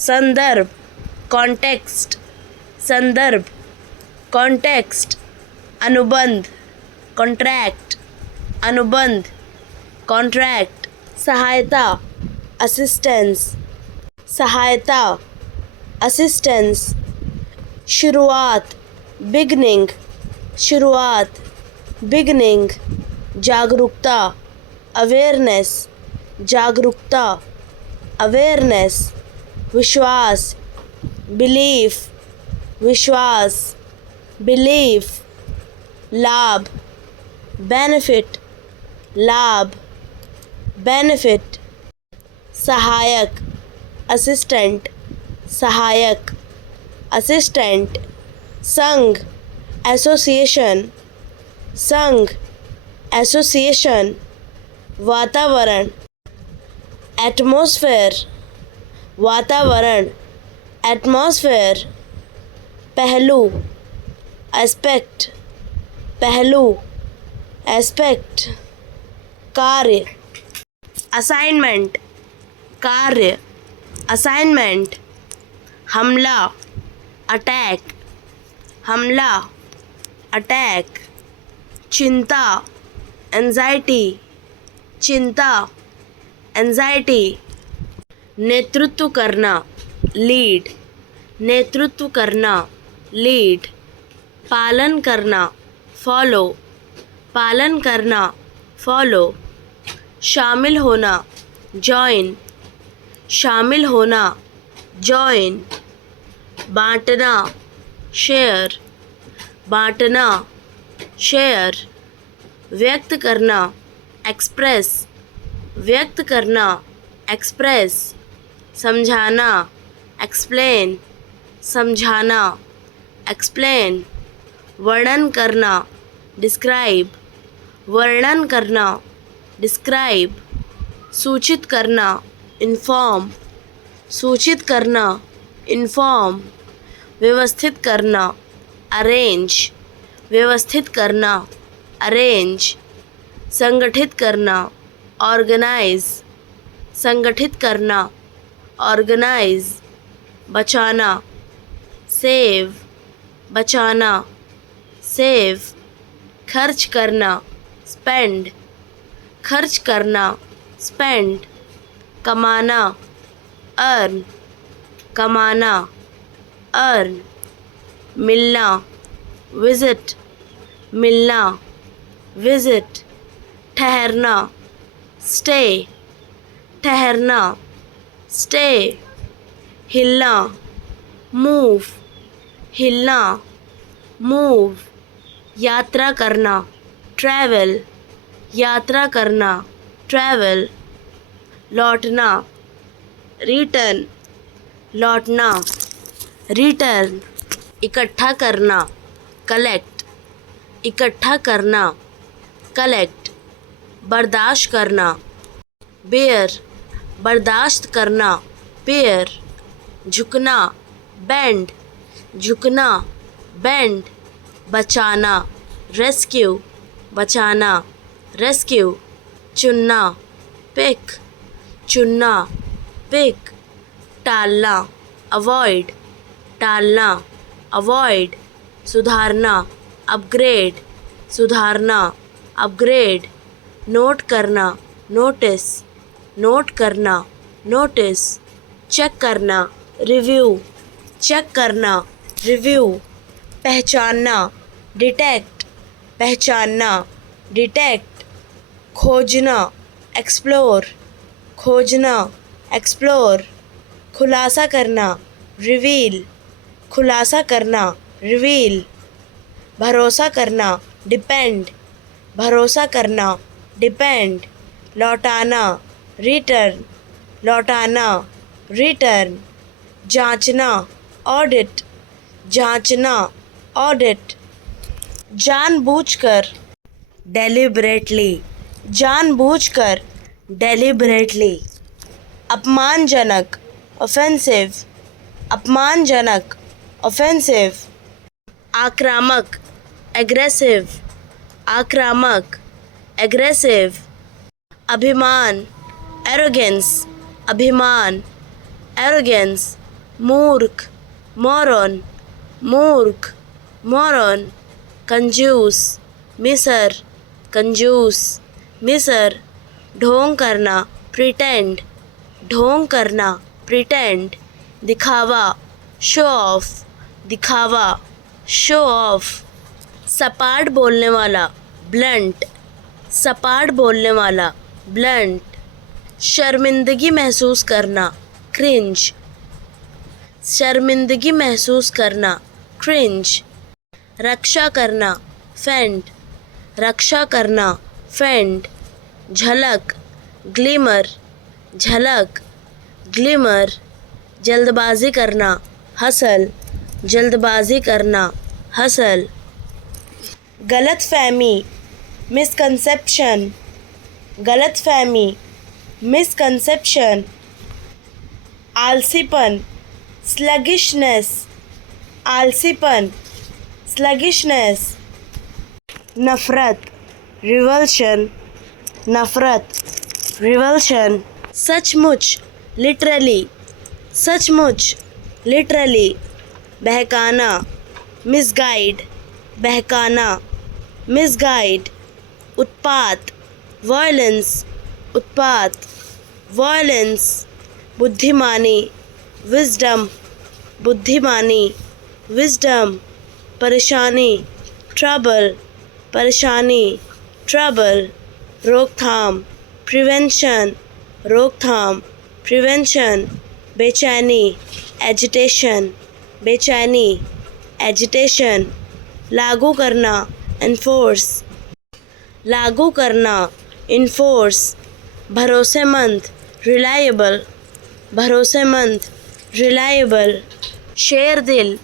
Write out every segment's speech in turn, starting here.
संदर्भ कॉन्टेक्स्ट, संदर्भ कॉन्टेक्स्ट, अनुबंध कॉन्ट्रैक्ट, अनुबंध कॉन्ट्रैक्ट, सहायता असिस्टेंस, सहायता असिस्टेंस, शुरुआत बिगनिंग, शुरुआत बिगनिंग, जागरूकता अवेयरनेस, जागरूकता अवेयरनेस, विश्वास बिलीफ, विश्वास बिलीफ, लाभ बेनिफिट, लाभ बेनिफिट, सहायक असिस्टेंट, सहायक असिस्टेंट, संघ एसोसिएशन, संघ एसोसिएशन, वातावरण एटमॉस्फेयर, वातावरण एटमॉस्फेयर, पहलू एस्पेक्ट, पहलू एस्पेक्ट, कार्य असाइनमेंट, कार्य असाइनमेंट, हमला अटैक, हमला अटैक, चिंता एंजाइटी, चिंता एंजाइटी, नेतृत्व करना लीड, नेतृत्व करना लीड, पालन करना फॉलो, पालन करना फॉलो, शामिल होना जॉइन, शामिल होना जॉइन, बांटना शेयर, बांटना शेयर, व्यक्त करना एक्सप्रेस, व्यक्त करना एक्सप्रेस, समझाना एक्सप्लेन, समझाना एक्सप्लेन, वर्णन करना डिस्क्राइब, वर्णन करना डिस्क्राइब, सूचित करना इन्फॉर्म, सूचित करना इन्फॉर्म, व्यवस्थित करना अरेंज, व्यवस्थित करना अरेंज, संगठित करना ऑर्गेनाइज, संगठित करना ऑर्गेनाइज, बचाना सेव, बचाना सेव, खर्च करना स्पेंड, खर्च करना स्पेंड, कमाना अर्न, कमाना अर्न, मिलना विजिट, मिलना विजिट, ठहरना स्टे, ठहरना स्टे, हिलना मूव, हिलना मूव, यात्रा करना ट्रैवल, यात्रा करना ट्रैवल, लौटना रिटर्न, लौटना रिटर्न, इकट्ठा करना कलेक्ट, इकट्ठा करना कलेक्ट, बर्दाश्त करना बेयर, बर्दाश्त करना बेयर, झुकना बेंड, झुकना बेंड, बचाना रेस्क्यू, बचाना रेस्क्यू, चुनना पिक, चुनना पिक, टालना अवॉइड, टालना अवॉइड, सुधारना अपग्रेड, सुधारना अपग्रेड, नोट करना नोटिस, नोट करना नोटिस, चेक करना रिव्यू, चेक करना रिव्यू, पहचानना डिटेक्ट, पहचानना डिटेक्ट, खोजना एक्सप्लोर, खोजना एक्सप्लोर, खुलासा करना रिवील, खुलासा करना रिवील, भरोसा करना डिपेंड, भरोसा करना डिपेंड, लौटाना रिटर्न, लौटाना रिटर्न, जांचना ऑडिट, जांचना ऑडिट, जानबूझकर डेलिबरेटली, जानबूझकर डेलिबरेटली, अपमानजनक ऑफेंसिव, अपमानजनक ऑफेंसिव, आक्रामक एग्रेसिव, आक्रामक एग्रेसिव, अभिमान एरोगेंस, अभिमान एरोगेंस, मूर्ख, moron, मूर्ख, moron, कंजूस, मिसर, कंजूस, मिसर, ढोंग करना, प्रिटेंड, ढोंग करना, प्रिटेंड, दिखावा, शो ऑफ, दिखावा, शो ऑफ, सपाट बोलने वाला, ब्लंट, सपाट बोलने वाला, ब्लंट, शर्मिंदगी महसूस करना, क्रिंज, शर्मिंदगी महसूस करना, क्रिंज, रक्षा करना, फेंड, रक्षा करना, फेंड, झलक, ग्लिमर, झलक, ग्लिमर, जल्दबाजी करना, हसल, जल्दबाजी करना, हसल, गलतफहमी, मिसकंसेप्शन, गलतफहमी, मिसकंसेप्शन, आलसीपन, स्लगिशनेस, आलसीपन, स्लगिशनेस, नफरत, रिवल्शन, नफरत, रिवल्शन, सचमुच, लिटरली, सचमुच, लिटरली, बहकाना, मिसगाइड, बहकाना, मिसगाइड, उत्पात, वायलेंस, उत्पात, वायलेंस, बुद्धिमानी, विजडम, बुद्धिमानी, विजडम, परेशानी, ट्रबल, परेशानी, ट्रबल, रोकथाम, प्रिवेंशन, रोकथाम, प्रिवेंशन, बेचैनी, एजिटेशन, बेचैनी, एजिटेशन, लागू करना, इन्फोर्स, लागू करना, इन्फोर्स, भरोसेमंद, रिलायबल, भरोसेमंद, रिलायबल, शेर दिल,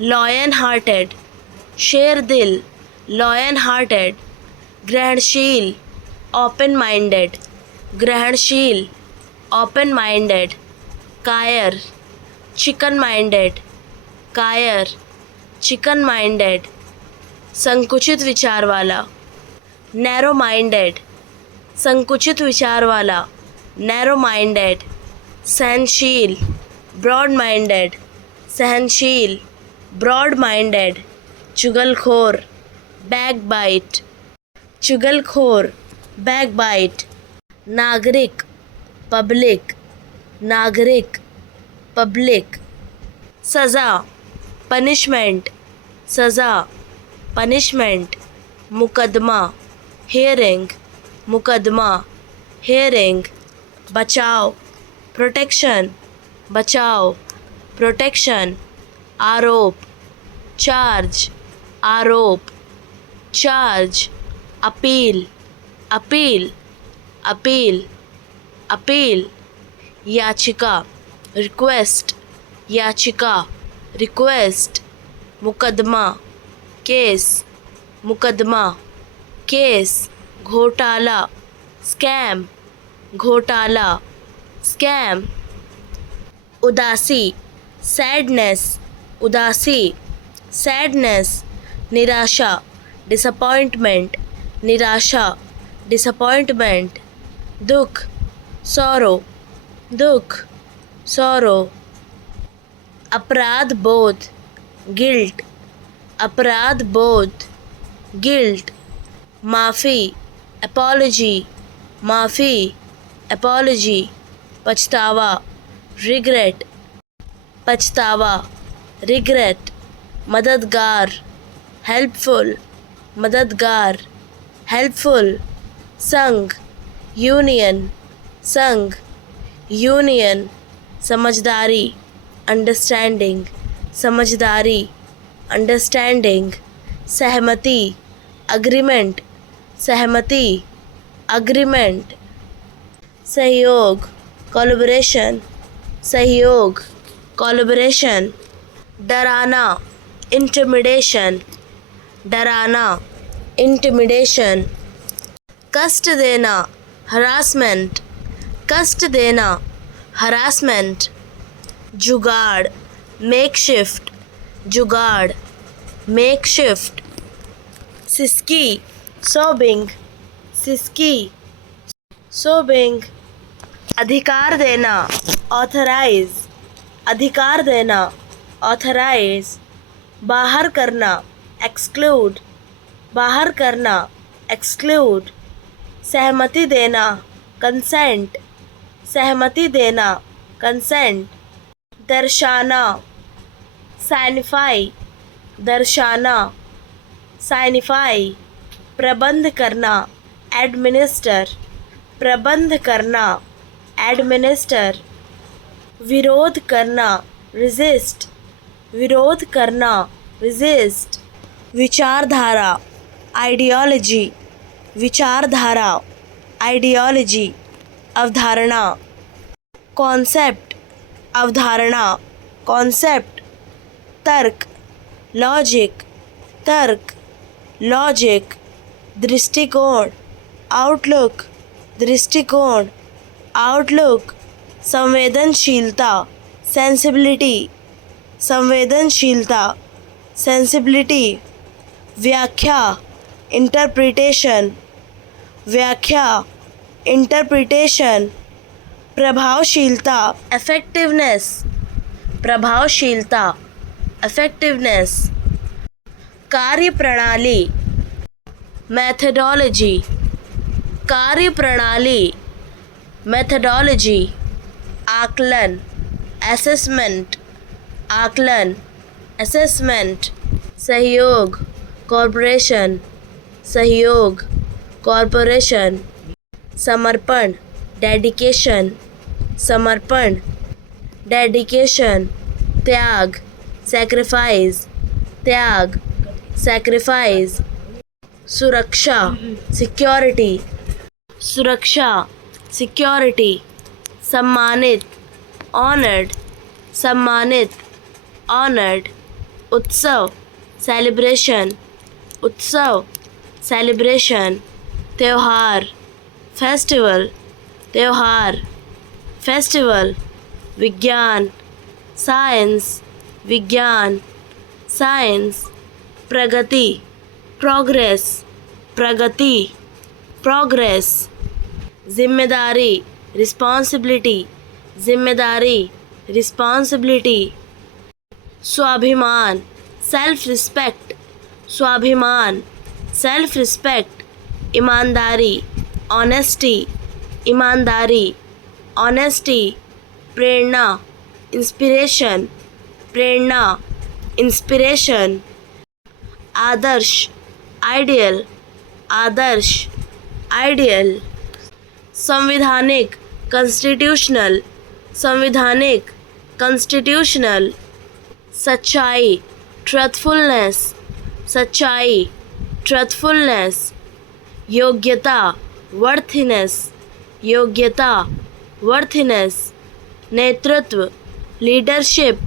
लॉयन हार्टेड, शेर दिल, लॉयन हार्टेड, ग्रहणशील, ओपन माइंडेड, ग्रहणशील, ओपन माइंडेड, कायर, चिकन माइंडेड, कायर, चिकन माइंडेड, संकुचित विचार वाला, नैरो माइंडेड, संकुचित विचार वाला, नैरो माइंडेड, सहनशील, ब्रॉड माइंडेड, सहनशील, ब्रॉड माइंडेड, चुगलखोर, बैकबाइट, चुगलखोर, बैकबाइट, नागरिक, पब्लिक, नागरिक, पब्लिक, सज़ा, पनिशमेंट, सज़ा, पनिशमेंट, मुकदमा, हेयरिंग, मुकदमा, हेयरिंग, बचाव, प्रोटेक्शन, बचाव, प्रोटेक्शन, आरोप, चार्ज, आरोप, charge, appeal, appeal, appeal, appeal, याचिका, रिक्वेस्ट, याचिका, रिक्वेस्ट, मुकदमा, केस, मुकदमा, केस, घोटाला, स्कैम, घोटाला, स्कैम, उदासी, सैडनेस, उदासी, सैडनेस, निराशा, डिसअपॉइंटमेंट, निराशा, डिसअपॉइंटमेंट, दुख, सॉरो, दुख, सॉरो, अपराध बोध, गिल्ट, अपराध बोध, गिल्ट, माफ़ी, अपॉलजी, माफ़ी, अपॉलजी, पछतावा, रिग्रेट, पछतावा, रिग्रेट, मददगार, हेल्पफुल, मददगार, हेल्पफुल, संघ, यूनियन, संघ, यूनियन, समझदारी, अंडरस्टैंडिंग, समझदारी, अंडरस्टैंडिंग, सहमति, अग्रीमेंट, सहमति, अग्रीमेंट, सहयोग, कोलैबोरेशन, सहयोग, कोलैबोरेशन, डराना, इंटिमिडेशन, डराना, इंटिमिडेशन, कष्ट देना, हरासमेंट, कष्ट देना, हरासमेंट, जुगाड़, मेकशिफ्ट, जुगाड़, मेकशिफ्ट, सिसकी, सोबिंग, सिसकी, सोबिंग, अधिकार देना, ऑथराइज, अधिकार देना, ऑथराइज, बाहर करना, एक्सक्लूड, बाहर करना, एक्सक्लूड, सहमति देना, कंसेंट, सहमति देना, कंसेंट, दर्शाना, साइनिफाई, दर्शाना, साइनिफाई, प्रबंध करना, एडमिनिस्टर, प्रबंध करना, एडमिनिस्टर, विरोध करना, रेजिस्ट, विरोध करना, रेजिस्ट, विचारधारा, आइडियोलॉजी, विचारधारा, आइडियोलॉजी, अवधारणा, कॉन्सेप्ट, अवधारणा, कॉन्सेप्ट, तर्क, लॉजिक, तर्क, लॉजिक, दृष्टिकोण, आउटलुक, दृष्टिकोण, आउटलुक, संवेदनशीलता, सेंसिबिलिटी, संवेदनशीलता, सेंसिबिलिटी, व्याख्या, इंटरप्रिटेशन, व्याख्या, इंटरप्रिटेशन, प्रभावशीलता, इफेक्टिवनेस, प्रभावशीलता, इफेक्टिवनेस, कार्यप्रणाली, मेथडोलॉजी, कार्यप्रणाली, मेथडोलॉजी, आकलन, असेसमेंट, आकलन, असेसमेंट, सहयोग, कॉरपोरेशन, सहयोग, कॉरपोरेशन, समर्पण, डेडिकेशन, समर्पण, डेडिकेशन, त्याग, सैक्रिफाइस, त्याग, सैक्रिफाइस, सुरक्षा, सिक्योरिटी, सुरक्षा, सिक्योरिटी, सम्मानित, ऑनर्ड, सम्मानित, ऑनर्ड, उत्सव, सेलिब्रेशन, उत्सव, सेलिब्रेशन, त्योहार, फेस्टिवल, त्योहार, फेस्टिवल, विज्ञान, साइंस, विज्ञान, साइंस, प्रगति, प्रोग्रेस, प्रगति, प्रोग्रेस, जिम्मेदारी, रिस्पॉन्सिबिलिटी, जिम्मेदारी, रिस्पॉन्सिबिलिटी, स्वाभिमान, सेल्फ रिस्पेक्ट, स्वाभिमान, सेल्फ रिस्पेक्ट, ईमानदारी, ऑनेस्टी, ईमानदारी, ऑनेस्टी, प्रेरणा, इंस्पिरेशन, प्रेरणा, इंस्पिरेशन, आदर्श, आइडियल, आदर्श, आइडियल, संविधानिक, कॉन्स्टिट्यूशनल, संविधानिक, कॉन्स्टिट्यूशनल, सच्चाई, ट्रुथफुलनेस, सच्चाई, ट्रुथफुलनेस, योग्यता, वर्थीनेस, योग्यता, वर्थीनेस, नेतृत्व, लीडरशिप,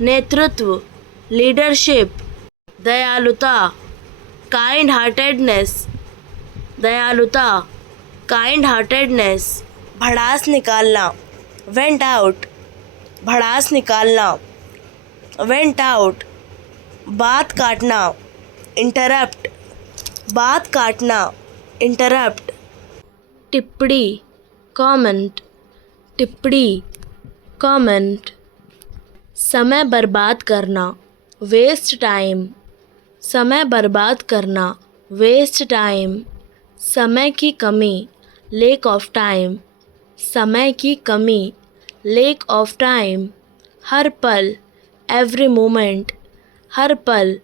नेतृत्व, लीडरशिप, दयालुता, काइंड हार्टेडनेस, दयालुता, काइंड हार्टेडनेस, भड़ास निकालना, वेंट आउट, भड़ास निकालना, वेंट आउट, बात काटना, इंटरप्ट, बात काटना, इंटरप्ट, टिप्पणी, कमेंट, टिप्पणी, कमेंट, समय बर्बाद करना, वेस्ट टाइम, समय बर्बाद करना, वेस्ट टाइम, समय की कमी, लैक ऑफ टाइम, समय की कमी, लैक ऑफ टाइम, हर पल, एवरी मोमेंट, हर पल,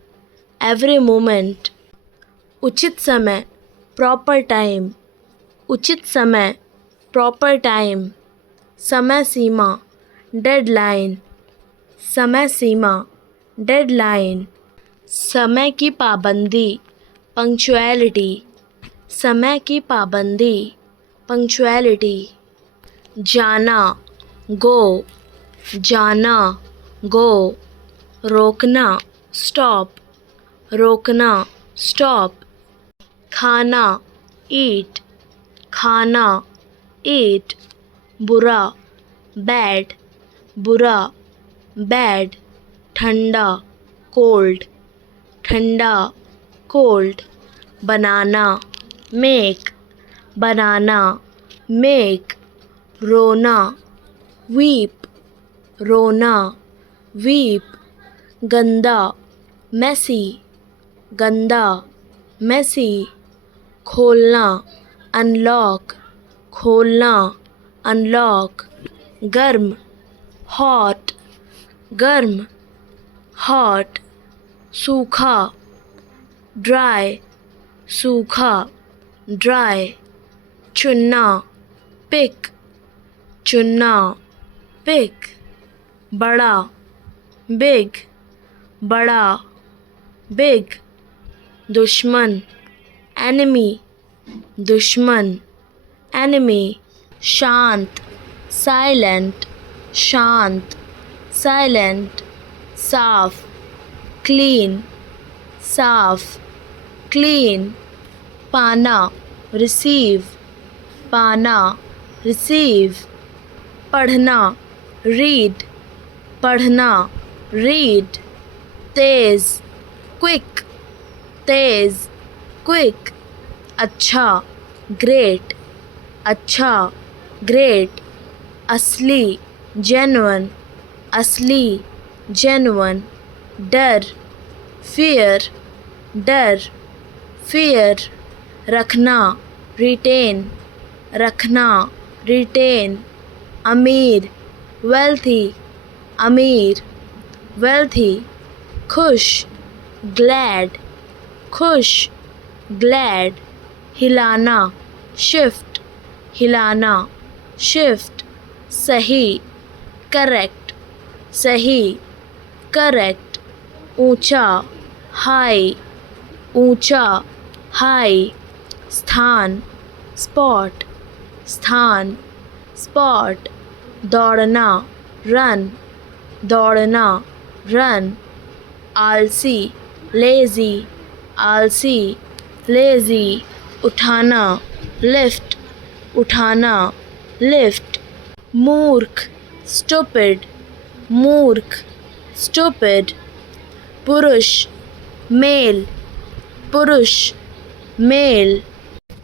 एवरी मोमेंट, उचित समय, प्रॉपर टाइम, उचित समय, प्रॉपर टाइम, समय सीमा, डेडलाइन, समय सीमा, डेडलाइन, समय की पाबंदी, पंक्चुअलिटी, समय की पाबंदी, पंक्चुअलिटी, जाना, गो, जाना, गो, रोकना, स्टॉप, रोकना, स्टॉप, खाना, ईट, खाना, ईट, बुरा, बैड, बुरा, बैड, ठंडा, कोल्ड, ठंडा, कोल्ड, बनाना, मेक, बनाना, मेक, रोना, वीप, रोना, वीप, गंदा, मैसी, गंदा, मैसी, खोलना, अनलॉक, खोलना, अनलॉक, गर्म, हॉट, गर्म, हॉट, सूखा, ड्राई, सूखा, ड्राई, चुनना, पिक, चुनना, पिक, बड़ा, बिग, बड़ा, बिग, दुश्मन, एनिमी, दुश्मन, एनिमी, शांत, साइलेंट, शांत, साइलेंट, साफ, क्लीन, साफ, क्लीन, पाना, रिसीव, पाना, रिसीव, पढ़ना, रीड, पढ़ना, रीड, तेज, क्विक, तेज, क्विक, अच्छा, ग्रेट, अच्छा, ग्रेट, असली, जेन्युइन, असली, जेन्युइन, डर, फियर, डर, फियर, रखना, रिटेन, रखना, रिटेन, अमीर, वेल्थी, अमीर, वेल्थी, खुश, ग्लैड, खुश, ग्लैड, हिलाना, शिफ्ट, हिलाना, शिफ्ट, सही, करेक्ट, सही, करेक्ट, ऊंचा, हाई, ऊंचा, हाई, स्थान, स्पॉट, स्थान, स्पॉट, दौड़ना, रन, दौड़ना, रन, आलसी, लेजी, आलसी, लेजी, उठाना, लिफ्ट, उठाना, लिफ्ट, मूर्ख, स्टूपिड, मूर्ख, स्टूपिड, पुरुष, मेल, पुरुष, मेल,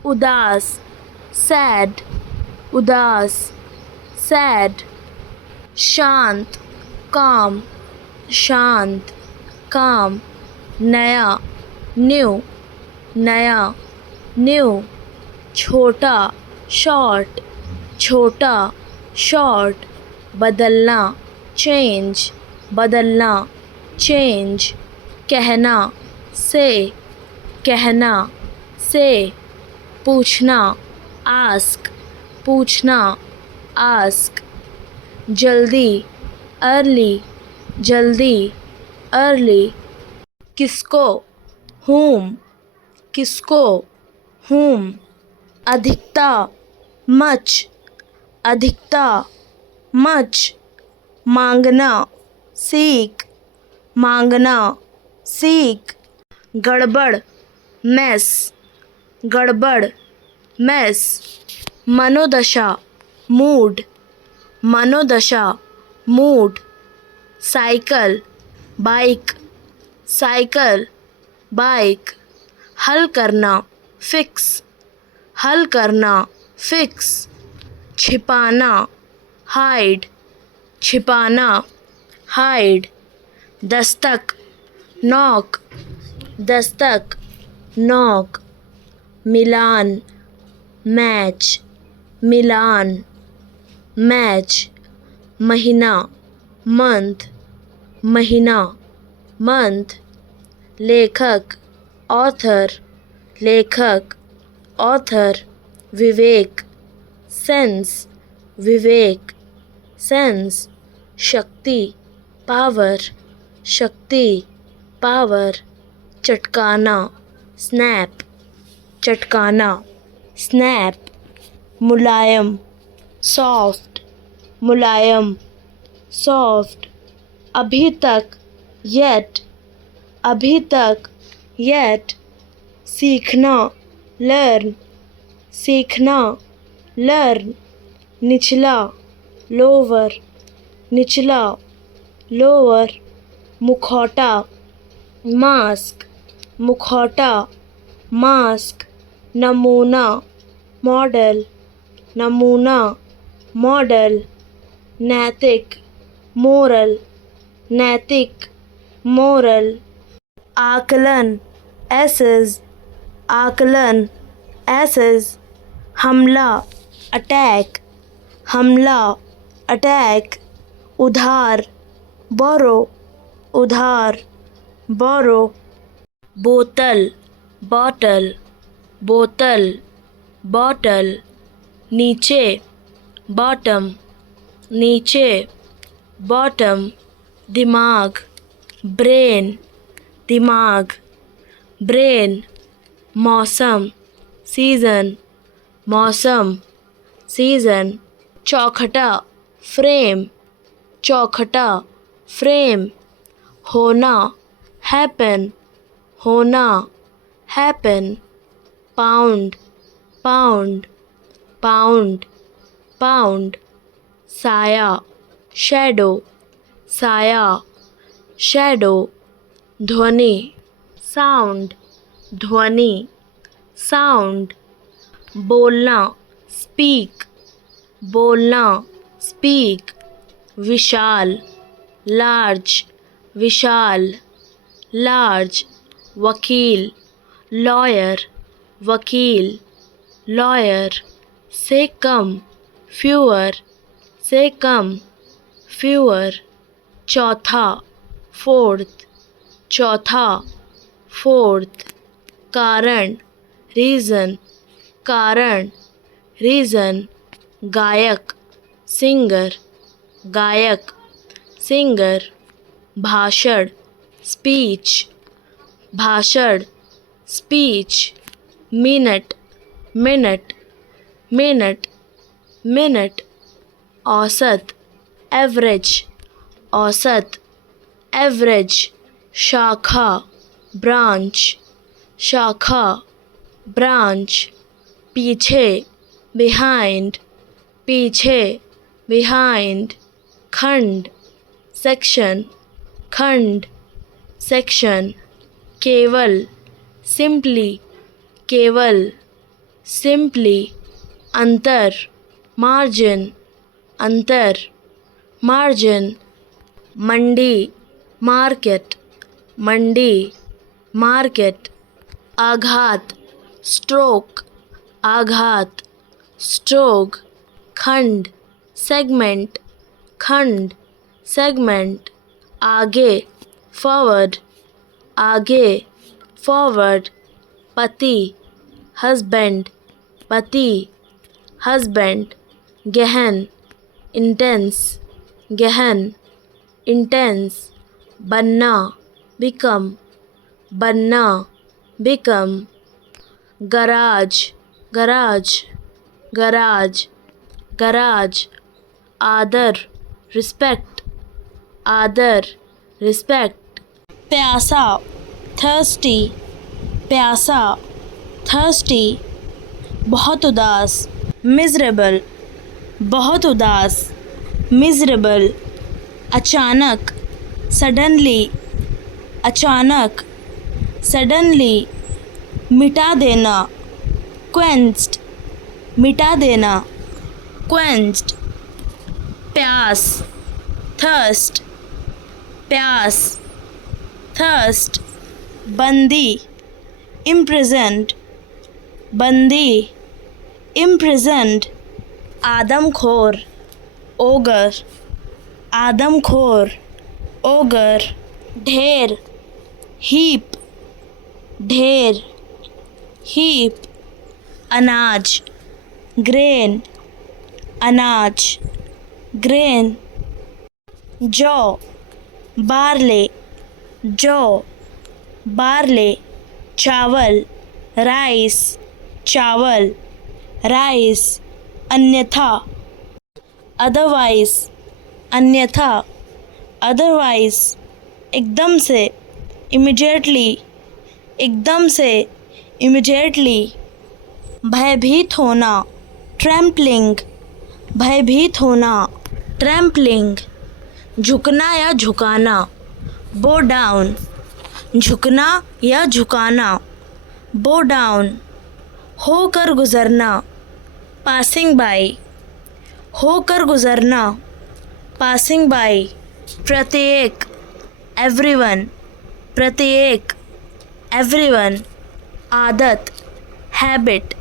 उदास, सैड, उदास, सैड, शांत, काम, शांत, काम, नया, न्यू, नया, न्यू, छोटा, शॉर्ट, छोटा, शॉर्ट, बदलना, चेंज, बदलना, चेंज, कहना, से, कहना, से, पूछना, आस्क, पूछना, आस्क, जल्दी, अर्ली, जल्दी, अर्ली, किसको, whom, किसको, whom, अधिकता, much, अधिकता, much, मांगना, seek, मांगना, seek, गड़बड़, mess, गड़बड़, mess, मनोदशा, मूड, मनोदशा, mood, cycle, bike, cycle, bike, हल करना, फिक्स, हल करना, फिक्स, छिपाना, हाइड, छिपाना, hide, Dastak, knock, Dastak, knock, मिलान, मैच, मिलान, मैच, महीना, मंथ, महीना, मंथ, लेखक, ऑथर, लेखक, ऑथर, विवेक, सेंस, विवेक, सेंस, शक्ति, पावर, शक्ति, पावर, चटकाना, स्नैप, चटकाना, स्नैप, मुलायम, सॉफ्ट, मुलायम, सॉफ्ट, अभी तक, येट, अभी तक, येट, सीखना, लर्न, सीखना, लर्न, निचला, लोअर, निचला, लोअर, मुखौटा, मास्क, मुखौटा, मास्क, नमूना, मॉडल, नमूना, मॉडल, नैतिक, मोरल, नैतिक, मोरल। आकलन, एसेस, आकलन, एसेस। हमला, अटैक, हमला, अटैक। उधार, बोरो, उधार, बोरो। बोतल, बॉटल, बोतल, बॉटल। नीचे, बॉटम, नीचे, बॉटम। दिमाग, ब्रेन, दिमाग, ब्रेन। मौसम, सीज़न, मौसम, सीज़न। चौखटा, फ्रेम, चौखटा, फ्रेम। होना, हैपन, होना, happen. Pound, pound, pound, pound. साया, शैडो, साया, शैडो। ध्वनि, साउंड, ध्वनि, साउंड। बोलना, स्पीक, बोलना, स्पीक। विशाल, लार्ज, विशाल, लार्ज। वकील, लॉयर, वकील, लॉयर। से कम, फ्यूअर, से कम, फ्यूअर। चौथा, फोर्थ, चौथा, फोर्थ। कारण, रीज़न, कारण, रीज़न। गायक, सिंगर, गायक, सिंगर। भाषण, स्पीच, भाषण, speech. Minute, minute, minute, minute. औसत, एवरेज, औसत, एवरेज। शाखा, ब्रांच, शाखा, ब्रांच। पीछे, बिहाइंड, पीछे, बिहाइंड। खंड, सेक्शन, खंड, सेक्शन। केवल, सिंपली, केवल, सिंपली। अंतर, मार्जिन, अंतर, मार्जिन। मंडी, मार्केट, मंडी, मार्केट। आघात, स्ट्रोक, आघात, स्ट्रोक। खंड, सेगमेंट, खंड, सेगमेंट। आगे, फॉरवर्ड, आगे, फॉरवर्ड। पति, हस्बैंड, पति, हस्बैंड। गहन, इंटेंस, गहन, इंटेंस। बनना, बिकम, बनना, become. Garage, garage, garage, garage. आदर, रिस्पेक्ट, आदर, रिस्पेक्ट। प्यासा, थर्स्टी, प्यासा, थर्स्टी। बहुत उदास, मिजरेबल, बहुत उदास, मिजरेबल। अचानक, सडनली, अचानक, सडनली। मिटा देना, क्वेंच्ड, मिटा देना, क्वेंच्ड। प्यास, थर्स्ट, प्यास, थर्स्ट। बंदी, imprisoned, बंदी, imprisoned। आदमखोर, ओगर, आदमखोर, ओगर। ढेर, हीप, ढेर, हीप। अनाज, ग्रेन, अनाज, ग्रेन। जौ, बार्ले, जौ, बार्ले। चावल, राइस, चावल, राइस। अन्यथा, अदरवाइज, अन्यथा, अदरवाइज। एकदम से, इमिडिएटली, एकदम से, इमिडिएटली। भयभीत होना, ट्रैम्पलिंग, भयभीत होना, ट्रैम्पलिंग। झुकना या झुकाना, बो डाउन, झुकना या झुकाना, बो डाउन। होकर गुजरना, पासिंग बाय, होकर गुजरना, पासिंग बाय। प्रत्येक, एवरीवन, प्रत्येक, एवरीवन, आदत, हैबिट,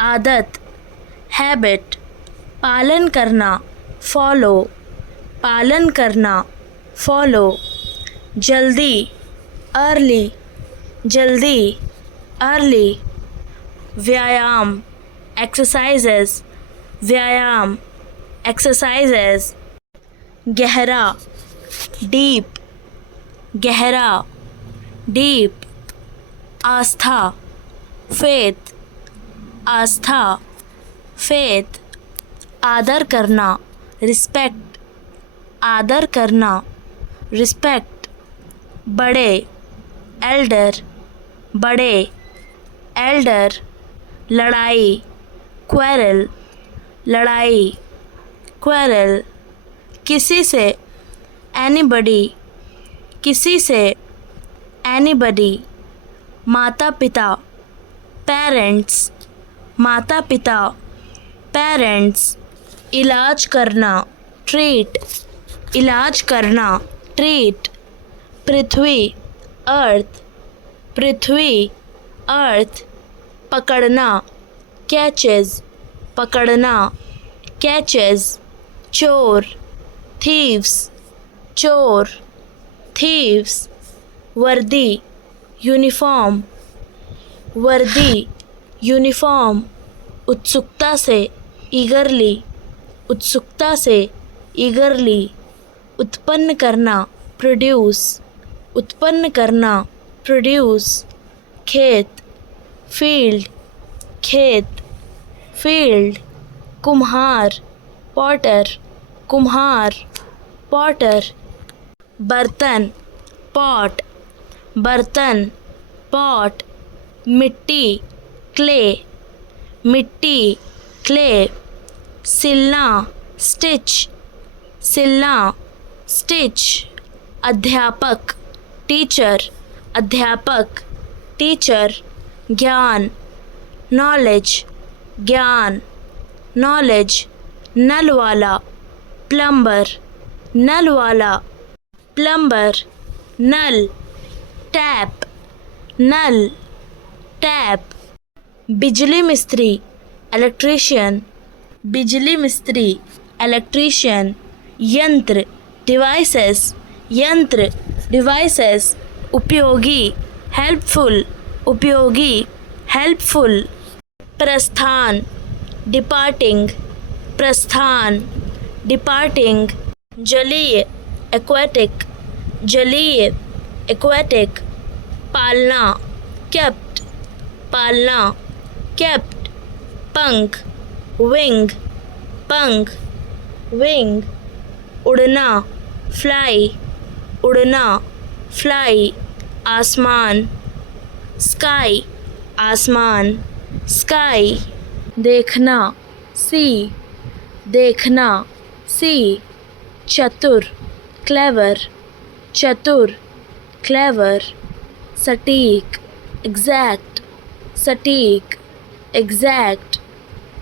आदत, हैबिट, पालन करना, फॉलो, पालन करना, फॉलो, जल्दी, अर्ली, जल्दी, अर्ली, व्यायाम, एक्सरसाइजेस, व्यायाम, एक्सरसाइजेस, गहरा, डीप, गहरा, डीप, आस्था, फेथ, आस्था, फेथ, आदर करना, रिस्पेक्ट, आदर करना, रिस्पेक्ट, बड़े, एल्डर, बड़े, एल्डर, लड़ाई, क्वेरल, लड़ाई, क्वेरल, किसी से, एनीबडी, किसी से, एनीबडी, माता पिता, पेरेंट्स, माता पिता, पेरेंट्स, इलाज करना, ट्रीट, इलाज करना, ट्रीट, पृथ्वी, अर्थ, पृथ्वी, अर्थ, पकड़ना, कैचेस, पकड़ना, कैचेस, चोर, थीव्स, चोर, थीव्स, वर्दी, यूनिफॉर्म, वर्दी, यूनिफॉर्म, उत्सुकता से, ईगरली, उत्सुकता से, ईगरली, उत्पन्न करना, प्रोड्यूस, उत्पन्न करना, प्रोड्यूस, खेत, फील्ड, खेत, फील्ड, कुम्हार, पॉटर, कुम्हार, पॉटर, बर्तन, पॉट, बर्तन, पॉट, मिट्टी, क्ले, मिट्टी, क्ले, सिलना, स्टिच, सिलना, स्टिच, अध्यापक, टीचर, अध्यापक, टीचर, ज्ञान, नॉलेज, ज्ञान, नॉलेज, नल वाला, प्लम्बर, नल वाला, प्लम्बर, नल, टैप, नल, टैप, बिजली मिस्त्री, इलेक्ट्रीशियन, बिजली मिस्त्री, इलेक्ट्रीशियन, यंत्र, डिवाइसेस, यंत्र, डिवाइसेस, उपयोगी, हेल्पफुल, उपयोगी, हेल्पफुल, प्रस्थान, डिपार्टिंग, प्रस्थान, डिपार्टिंग, जलीय, एक्वेटिक, जलीय, एक्वेटिक, पालना, केप्ट, पालना, केप्ट, पंख, विंग, पंख, विंग, उड़ना, फ्लाई, उड़ना, फ्लाई, आसमान, स्काई, आसमान, स्काई, देखना, सी, देखना, सी, चतुर, क्लेवर, चतुर, क्लेवर, सटीक, एग्जैक्ट, सटीक, एग्जैक्ट,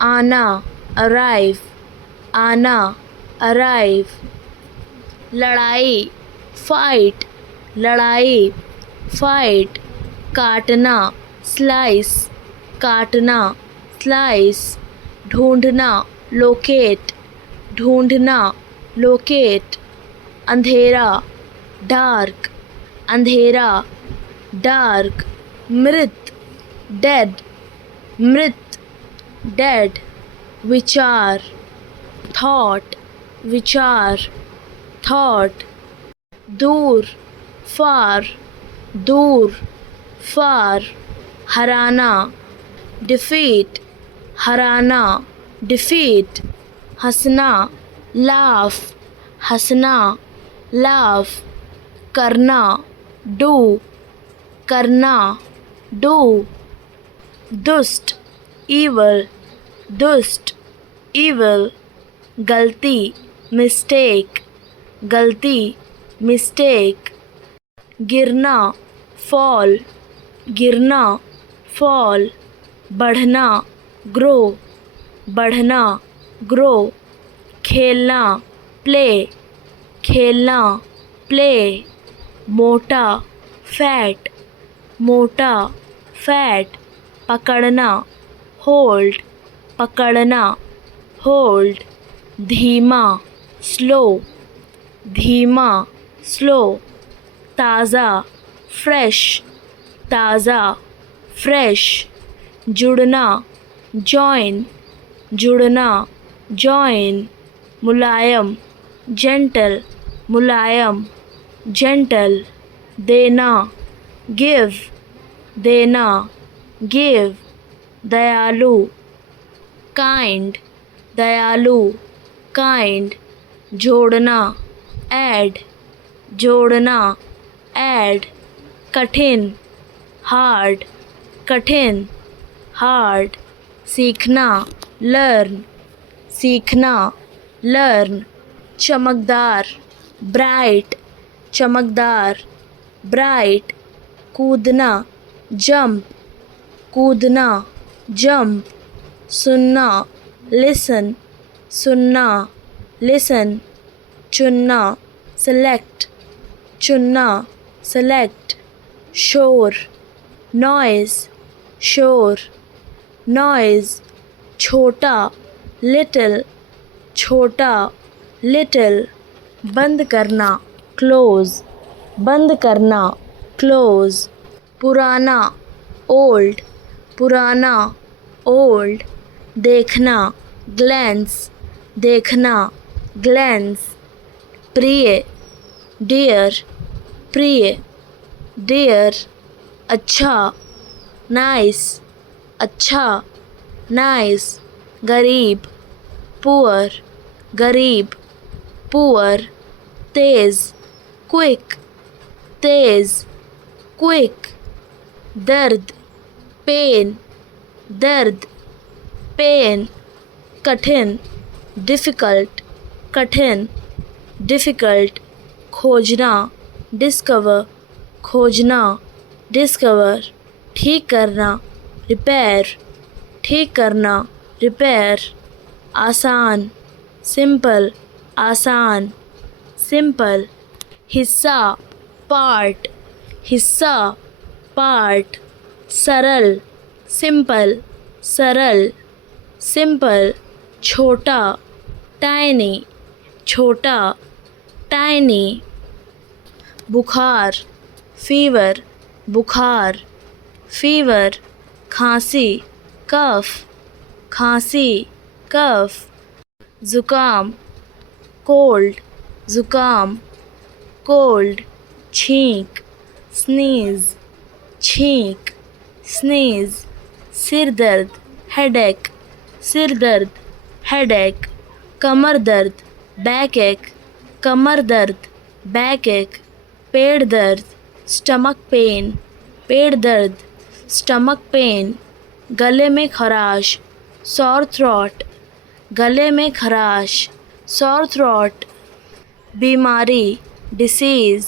आना, अराइव, आना, अराइव, लड़ाई, फाइट, लड़ाई, फाइट, काटना, स्लाइस, काटना, स्लाइस, ढूंढना, लोकेट, ढूंढना, लोकेट, अंधेरा, डार्क, अंधेरा, डार्क, मृत, डेड, मृत, डेड, विचार, थॉट, विचार, थॉट, दूर, फार, दूर, फार, हराना, डिफीट, हराना, डिफीट, हंसना, लाफ, हंसना, लाफ, करना, डू, करना, डू, दुष्ट, evil, दुष्ट, evil, गलती, मिस्टेक, गलती, मिस्टेक, गिरना, फॉल, गिरना, फॉल, बढ़ना, ग्रो, बढ़ना, ग्रो, खेलना, प्ले, खेलना प्ले, मोटा फैट, मोटा फैट, पकड़ना होल्ड, पकड़ना होल्ड, धीमा स्लो, धीमा स्लो, ताज़ा फ्रेश, ताज़ा फ्रेश, जुड़ना जॉइन, जुड़ना जॉइन, मुलायम जेंटल, मुलायम जेंटल, देना गिव, देना गिव, दयालु काइंड, दयालु काइंड, जोड़ना ऐड, जोड़ना ऐड, कठिन हार्ड, कठिन हार्ड, सीखना लर्न, सीखना लर्न, चमकदार ब्राइट, चमकदार ब्राइट, कूदना जंप, कूदना जंप, सुनना लिसन, सुनना लिसन, चुनना सेलेक्ट, चुनना सेलेक्ट, शोर नॉइज, शोर नॉइज, छोटा लिटिल, छोटा लिटिल, बंद करना क्लोज, बंद करना क्लोज, पुराना ओल्ड, पुराना ओल्ड, देखना ग्लैंस, देखना ग्लैंस, प्रिय डियर, प्रिय डियर, अच्छा नाइस, अच्छा नाइस, गरीब पुअर, गरीब पुअर, तेज क्विक, तेज क्विक, दर्द पेन, दर्द पेन, कठिन डिफ़िकल्ट, कठिन डिफ़िकल्ट, खोजना डिस्कवर, खोजना डिस्कवर, ठीक करना रिपेयर, ठीक करना रिपेयर, आसान सिंपल, आसान सिंपल, हिस्सा पार्ट, हिस्सा पार्ट, सरल सिंपल, सरल सिंपल, छोटा टाइनी, छोटा टाइनी, बुखार फीवर, बुखार फीवर, खांसी कफ, खांसी कफ, ज़ुकाम कोल्ड, ज़ुकाम कोल्ड, छींक स्नीज़, छींक स्नीज़, सिर दर्द हेडेक, सिर दर्द हेडेक, कमर दर्द बैक एक, कमर दर्द बैक एक, पेट दर्द स्टमक पेन, पेट दर्द स्टमक पेन, गले में खराश सॉर थ्रॉट, गले में खराश सॉर थ्रॉट, बीमारी डिसीज़,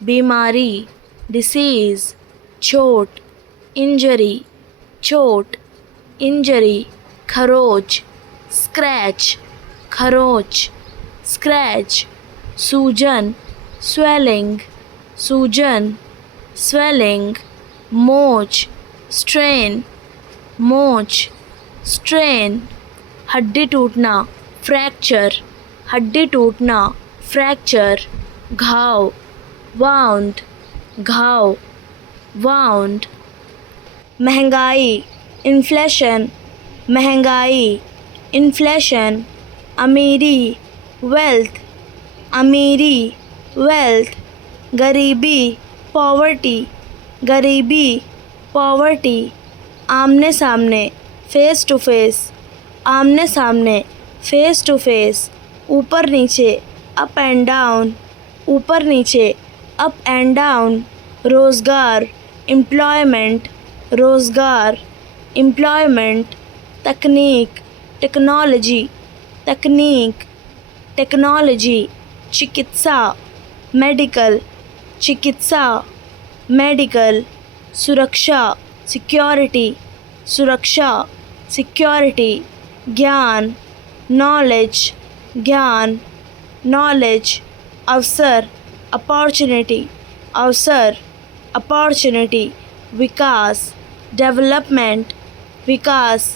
बीमारी डिसीज़, चोट इंजरी, चोट इंजरी, खरोच स्क्रैच, खरोच स्क्रैच, सूजन स्वेलिंग, सूजन स्वेलिंग, मोच स्ट्रेन, मोच स्ट्रेन, हड्डी टूटना फ्रैक्चर, हड्डी टूटना फ्रैक्चर, घाव वाउंड, घाव वाउंड, महंगाई इन्फ्लेशन, महंगाई इन्फ्लेशन, अमीरी वेल्थ, अमीरी वेल्थ, गरीबी पॉवर्टी, गरीबी पॉवर्टी, आमने सामने फेस टू फेस, आमने सामने फेस टू फेस, ऊपर नीचे अप एंड डाउन, ऊपर नीचे अप एंड डाउन, रोज़गार एम्प्लॉयमेंट, रोज़गार एम्प्लॉयमेंट, तकनीक टेक्नोलॉजी, तकनीक टेक्नोलॉजी, चिकित्सा मेडिकल, चिकित्सा मेडिकल, सुरक्षा सिक्योरिटी, सुरक्षा सिक्योरिटी, ज्ञान नॉलेज, ज्ञान नॉलेज, अवसर अपॉर्चुनिटी, अवसर अपॉर्चुनिटी, विकास डेवलपमेंट, विकास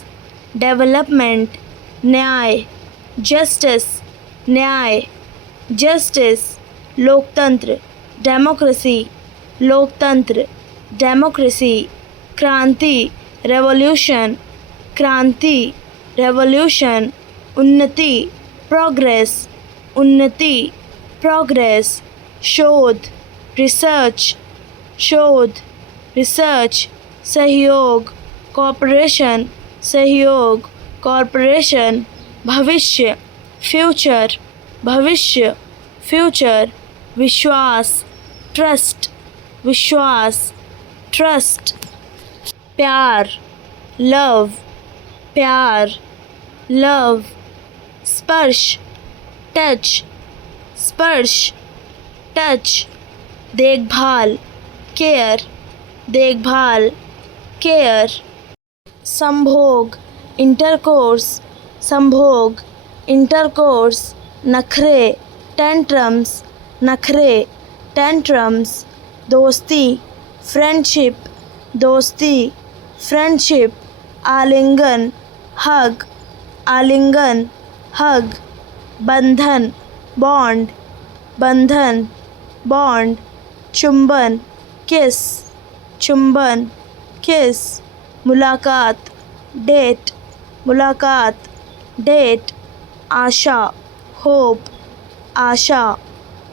डेवलपमेंट, न्याय जस्टिस, न्याय जस्टिस, लोकतंत्र डेमोक्रेसी, लोकतंत्र डेमोक्रेसी, क्रांति रेवोल्यूशन, क्रांति रेवोल्यूशन, उन्नति प्रोग्रेस, उन्नति प्रोग्रेस, शोध रिसर्च, शोध रिसर्च, सहयोग कॉपरेशन, सहयोग कॉरपोरेशन, भविष्य फ्यूचर, भविष्य फ्यूचर, विश्वास ट्रस्ट, विश्वास ट्रस्ट, प्यार लव, प्यार लव, स्पर्श टच, स्पर्श टच, देखभाल केयर, देखभाल केयर, संभोग इंटरकोर्स, संभोग इंटरकोर्स, नखरे टेंट्रम्स, नखरे टेंट्रम्स, दोस्ती फ्रेंडशिप, दोस्ती फ्रेंडशिप, आलिंगन हग, आलिंगन हग, बंधन बॉन्ड, बंधन बॉन्ड, चुंबन किस, चुंबन किस, मुलाकात डेट, मुलाकात डेट, आशा होप, आशा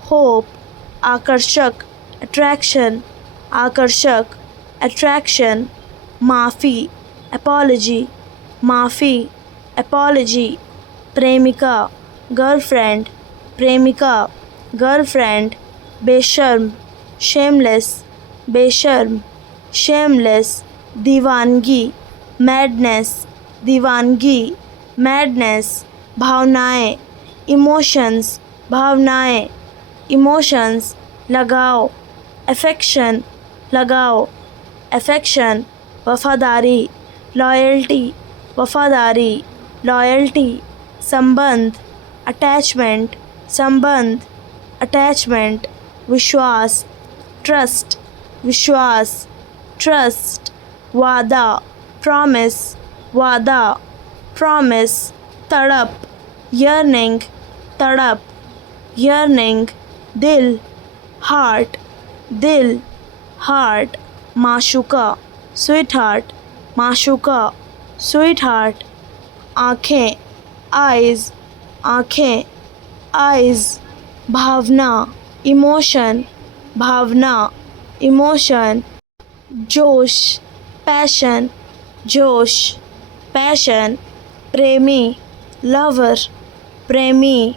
होप, आकर्षक अट्रैक्शन, आकर्षक अट्रैक्शन, माफ़ी अपॉलजी, माफ़ी अपॉलजी, प्रेमिका गर्लफ्रेंड, प्रेमिका गर्लफ्रेंड, बेशर्म शेमलेस, बेशर्म शेमलेस, दीवानगी मैडनेस, दीवानगी मैडनेस, भावनाएं इमोशंस, भावनाएं इमोशंस, लगाओ अफेक्शन, लगाओ अफेक्शन, वफादारी लॉयल्टी, वफादारी लॉयल्टी, संबंध अटैचमेंट, संबंध अटैचमेंट, विश्वास ट्रस्ट, विश्वास ट्रस्ट, वादा प्रॉमिस, वादा प्रॉमिस, तड़प yearning, तड़प yearning, दिल हार्ट, दिल हार्ट, माशूका स्वीट हार्ट, माशूका स्वीट हार्ट, आँखें आइज़, आँखें आइज़, भावना इमोशन, भावना इमोशन, जोश पैशन, जोश पैशन, प्रेमी लवर, प्रेमी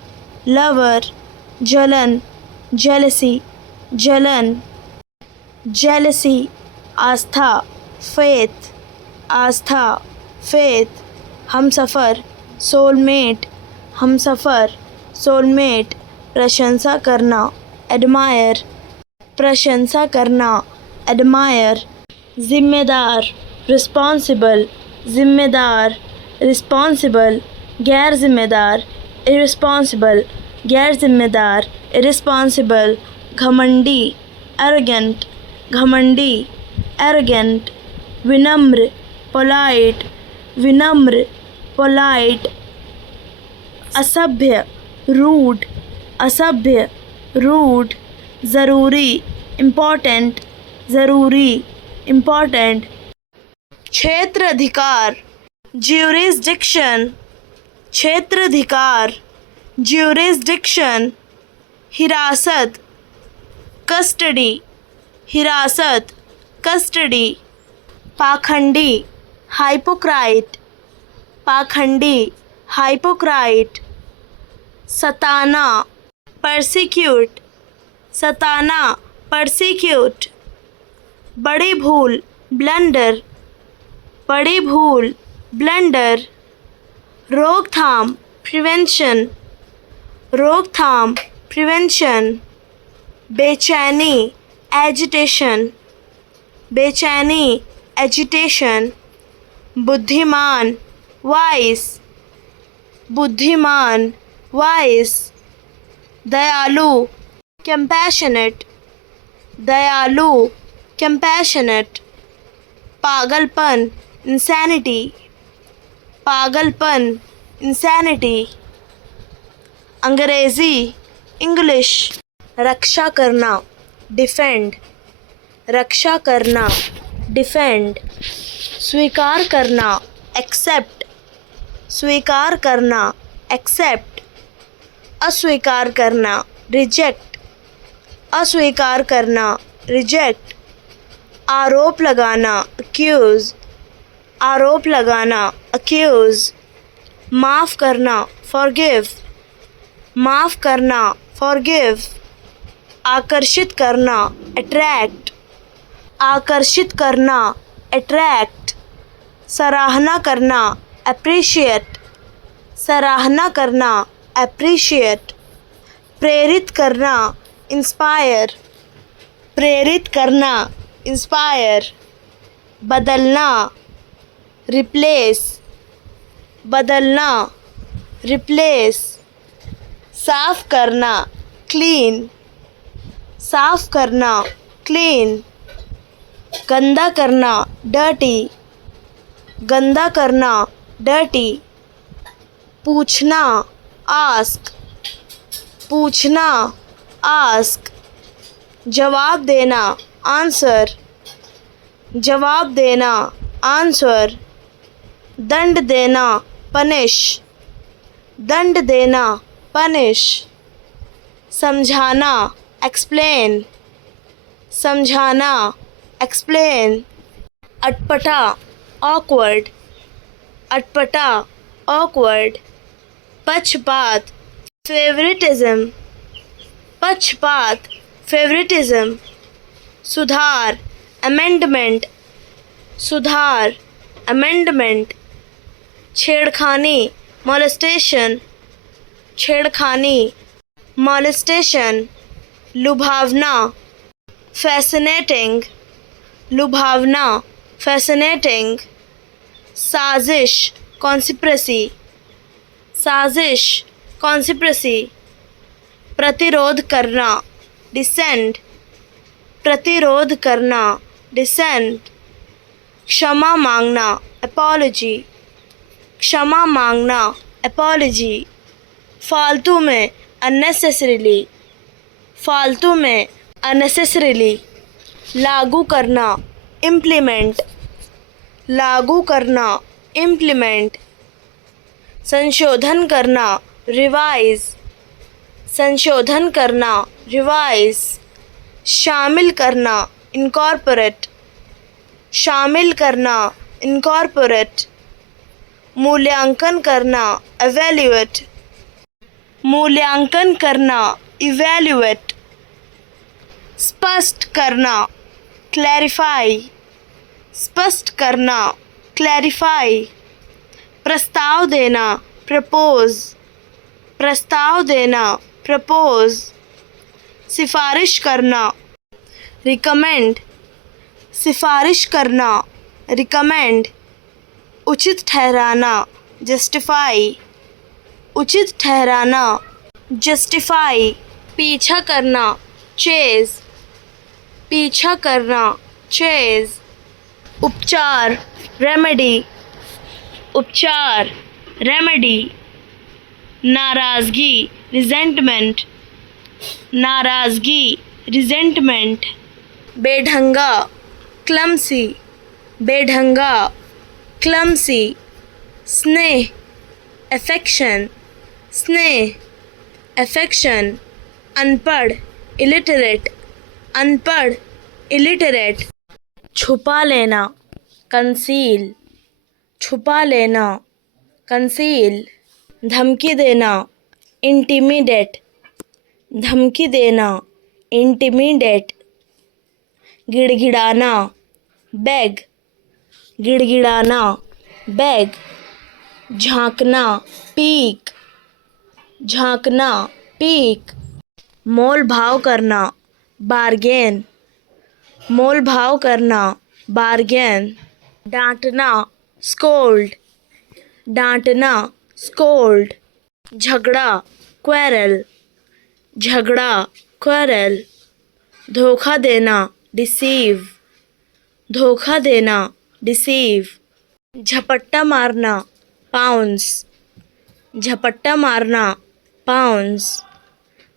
लवर, जलन जेलसी, जलन जेलसी, आस्था फेथ, आस्था फेथ, हमसफ़र सोलमेट, हमसफ़र सोलमेट, प्रशंसा करना एडमायर, प्रशंसा करना एडमायर, जिम्मेदार रिस्पॉन्सिबल, जिम्मेदार रिस्पॉन्सिबल, गैर जिम्मेदार इरिस्पॉन्सिबल, गैर जिम्मेदार इरिस्पॉन्सिबल, घमंडी एरोगेंट, घमंडी एरोगेंट, विनम्र पोलाइट, विनम्र पोलाइट, असभ्य रूड, असभ्य रूड, ज़रूरी इम्पोर्टेंट, ज़रूरी इम्पोर्टेंट, क्षेत्राधिकार ज्यूरिसडिक्शन, क्षेत्राधिकार ज्यूरिसडिक्शन, हिरासत कस्टडी, हिरासत कस्टडी, पाखंडी हाइपोक्राइट, पाखंडी हाइपोक्राइट, सताना परसिक्यूट, सताना परसिक्यूट, बड़ी भूल ब्लंडर, बड़ी भूल ब्लंडर, रोकथाम प्रिवेंशन, रोकथाम प्रिवेंशन, बेचैनी एजिटेशन, बेचैनी एजिटेशन, बुद्धिमान वाइस, बुद्धिमान वाइस, दयालु compassionate, दयालु, compassionate, पागलपन, insanity, पागलपन, insanity, अंग्रेजी, इंग्लिश, रक्षा करना, डिफेंड, रक्षा करना, डिफेंड, स्वीकार करना, एक्सेप्ट, स्वीकार करना, एक्सेप्ट, अस्वीकार करना, रिजेक्ट, अस्वीकार करना, रिजेक्ट, आरोप लगाना, अक्यूज, आरोप लगाना, अक्यूज, माफ़ करना, फॉरगिव, माफ़ करना, फॉरगिव, आकर्षित करना, अट्रैक्ट, आकर्षित करना, अट्रैक्ट, सराहना करना, अप्रिशिएट, सराहना करना, अप्रिशिएट, प्रेरित करना, इंस्पायर, प्रेरित करना, इंस्पायर, बदलना, रिप्लेस, बदलना, रिप्लेस, साफ करना, क्लीन, साफ करना, क्लीन, गंदा करना, डर्टी, गंदा करना, डर्टी, पूछना, आस्क, पूछना, आस्क, जवाब देना, आंसर, जवाब देना, आंसर, दंड देना, पनिश, दंड देना, पनिश, समझाना, एक्सप्लेन, समझाना, एक्सप्लेन, अटपटा, ऑकवर्ड, अटपटा, ऑकवर्ड, पक्षपात, फेवरेटिज्म, पक्षपात, फेवरेटिज्म, सुधार, अमेंडमेंट, सुधार, अमेंडमेंट, छेड़खानी, मॉलेस्टेशन, छेड़खानी, मॉलेस्टेशन, लुभावना, फैसिनेटिंग, लुभावना, फैसिनेटिंग, साजिश, कॉन्स्पिरेसी, साजिश, कॉन्स्पिरेसी, प्रतिरोध करना, डिसेंट, प्रतिरोध करना, डिसेंट, क्षमा मांगना, अपॉलॉजी, क्षमा मांगना, अपॉलॉजी, फालतू में, अननेसेसरीली, फालतू में, अननेसेसरीली, लागू करना, इम्प्लीमेंट, लागू करना, इम्प्लीमेंट, संशोधन करना, रिवाइज, संशोधन करना, रिवाइज, शामिल करना, इनकॉर्पोरेट, शामिल करना, इनकॉर्पोरेट, मूल्यांकन करना, एवेल्युएट, मूल्यांकन करना, इवैल्यूएट, स्पष्ट करना, क्लैरिफाई, स्पष्ट करना, क्लैरिफाई, प्रस्ताव देना, प्रपोज, प्रस्ताव देना, प्रपोज, सिफारिश करना, रिकमेंड, सिफारिश करना, रिकमेंड, उचित ठहराना, जस्टिफाई, उचित ठहराना, जस्टिफाई, पीछा करना, चेज, पीछा करना, चेज, उपचार, रेमेडी, उपचार, रेमेडी, नाराज़गी, रिजेंटमेंट, नाराज़गी, रिजेंटमेंट, बेढंगा, क्लमसी, बेढंगा, क्लमसी, स्नेह, अफेक्शन, स्नेह, अफेक्शन, अनपढ़, इलिटरेट, अनपढ़, इलिटरेट, छुपा लेना, कंसील, छुपा लेना, कंसील, धमकी देना, इंटिमिडेट, धमकी देना, इंटिमिडेट, गिड़गिड़ाना, बैग, गिड़गिड़ाना, बैग, झांकना, पीक, झांकना, पीक, मोल भाव करना, बार्गेन, मोल भाव करना, बार्गेन, डांटना, स्कोल्ड, डांटना, स्कोल्ड, झगड़ा, क्वेरल, झगड़ा, quarrel, धोखा देना, deceive, धोखा देना, deceive, झपट्टा मारना, pounce, झपट्टा मारना, pounce,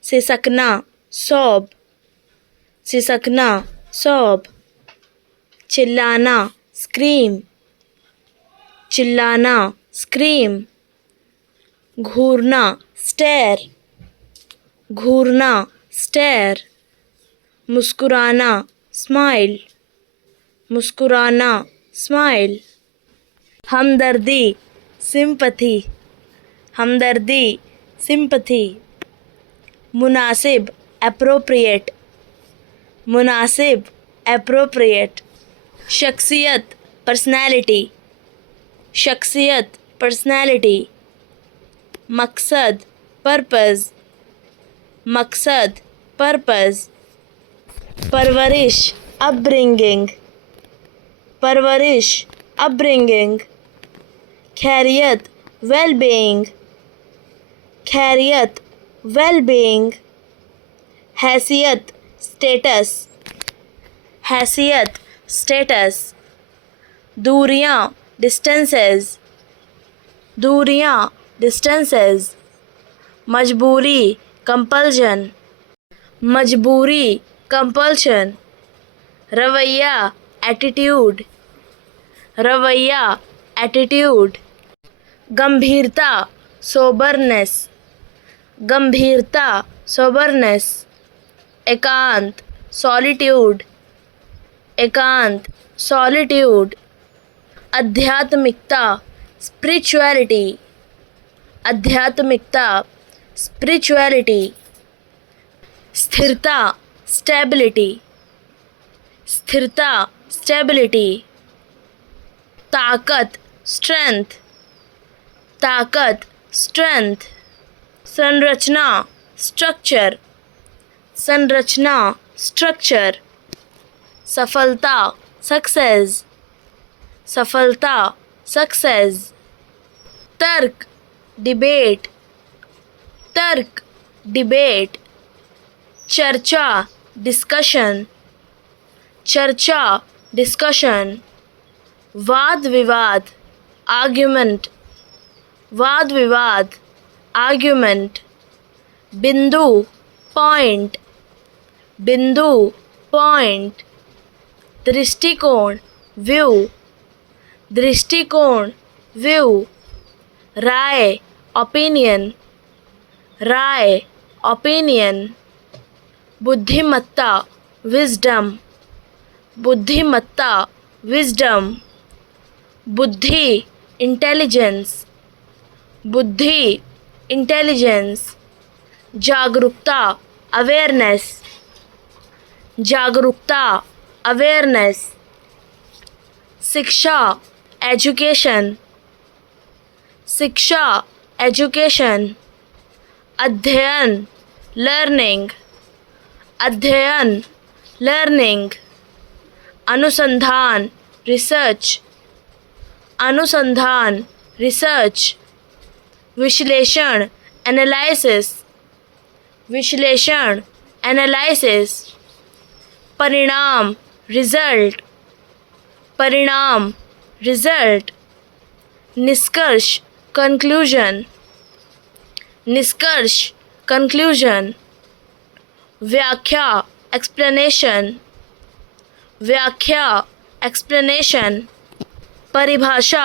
सिसकना, sob, सिसकना, sob, चिल्लाना, scream, चिल्लाना, scream, घूरना, stare, घूरना, stare, मुस्कुराना, smile, मुस्कुराना, smile, हमदर्दी, sympathy, हमदर्दी, sympathy, मुनासिब, appropriate, मुनासिब, appropriate, शख्सियत, personality, शख्सियत, personality, मकसद, purpose, मकसद, purpose, परवरिश, upbringing, परवरिश, upbringing, खैरियत, well-being, खैरियत, well-being, हैसियत, status, हैसियत, status, दूरियां, distances, दूरियां, distances, मजबूरी, compulsion, मजबूरी, compulsion, रवैया, attitude, रवैया, attitude, गंभीरता, soberness, गंभीरता, soberness, एकांत, solitude, एकांत, solitude, आध्यात्मिकता, spirituality, आध्यात्मिकता, spirituality, स्थिरता, stability, स्थिरता, stability, ताकत, strength, ताकत, strength, संरचना, structure, संरचना, structure, सफलता, success, सफलता, success, तर्क, debate, तर्क, debate, चर्चा, discussion, चर्चा, discussion, वाद विवाद, argument, वाद विवाद, argument, बिंदु, point, बिंदु, point, दृष्टिकोण, view, दृष्टिकोण, view, राय, opinion, राय, opinion, बुद्धिमत्ता, wisdom, बुद्धिमत्ता, wisdom, बुद्धि, intelligence, बुद्धि, intelligence, जागरूकता, awareness, जागरूकता, awareness, शिक्षा, education, शिक्षा, education, अध्ययन, learning, अध्ययन, learning, अनुसंधान, research, अनुसंधान, research, विश्लेषण, analysis, विश्लेषण, analysis, परिणाम, result, परिणाम, result, निष्कर्ष, conclusion, निष्कर्ष, conclusion, व्याख्या, explanation, व्याख्या, explanation, परिभाषा,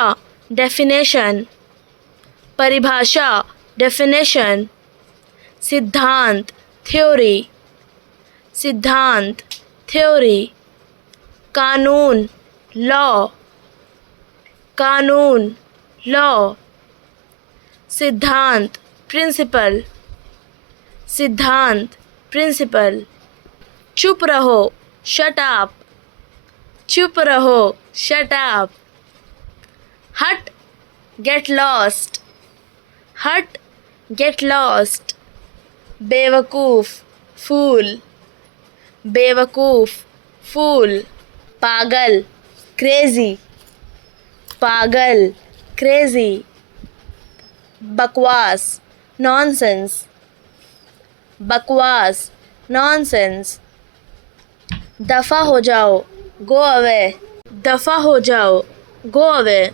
definition, परिभाषा, definition, सिद्धांत, theory, सिद्धांत, theory, कानून, law, कानून, law, सिद्धांत, principle, सिद्धांत, principle, चुप रहो, shut up, चुप रहो, shut up, हट, get lost, हट, get lost, बेवकूफ, fool, बेवकूफ, fool, पागल, crazy, पागल, crazy, बकवास, nonsense, बकवास, नॉनसेंस. दफा हो जाओ, गो अवे. दफा हो जाओ, गो अवे.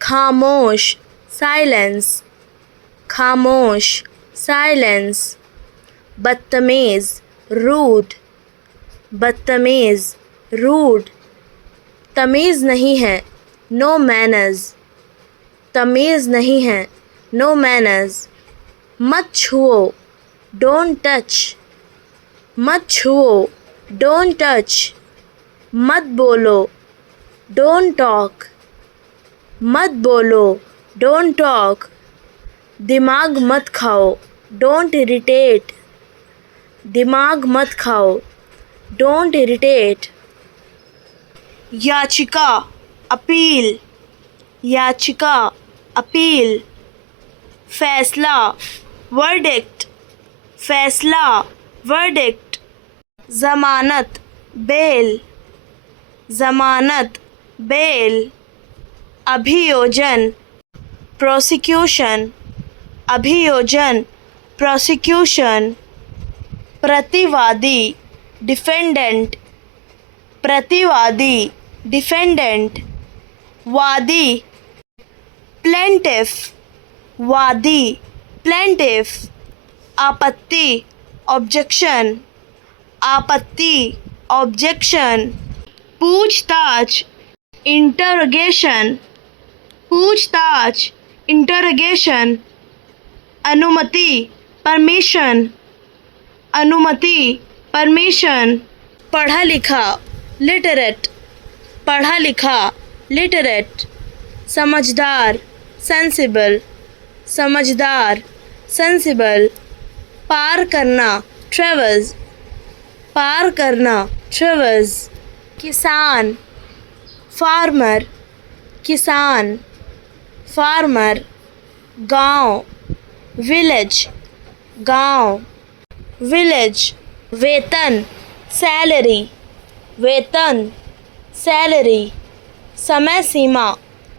खामोश, साइलेंस. खामोश, साइलेंस. बदतमीज, रूड. बदतमीज, रूड. तमीज़ नहीं है, नो मैनर्स. तमीज़ नहीं है, नो मैनर्स. मत छुओ, डोंट टच. मत छुओ, डोंट टच. मत बोलो, डोंट टॉक. मत बोलो, डोंट टॉक. दिमाग मत खाओ, डोंट इरिटेट. दिमाग मत खाओ, डोंट इरिटेट. याचिका, अपील. याचिका, अपील. फैसला, वर्डिक्ट. फैसला, वर्डिक्ट. ज़मानत, बेल. ज़मानत, बेल. अभियोजन, प्रोसिक्यूशन. अभियोजन, प्रोसिक्यूशन. प्रतिवादी, डिफेंडेंट. प्रतिवादी, डिफेंडेंट. वादी, प्लेंटिफ. वादी, प्लेंटिफ. आपत्ति, ऑब्जेक्शन. आपत्ति, ऑब्जेक्शन. पूछताछ, इंटरोगेशन. पूछताछ, इंटरोगेशन. अनुमति, परमिशन. अनुमति, परमिशन. पढ़ा लिखा, लिटरेट. पढ़ा लिखा, लिटरेट. समझदार, सेंसिबल. समझदार, सेंसिबल. पार करना, ट्रेवर्स. पार करना, ट्रेवर्स. किसान, फार्मर. किसान, फार्मर. गांव, विलेज. गांव, विलेज. वेतन, सैलरी. वेतन, सैलरी. समय सीमा,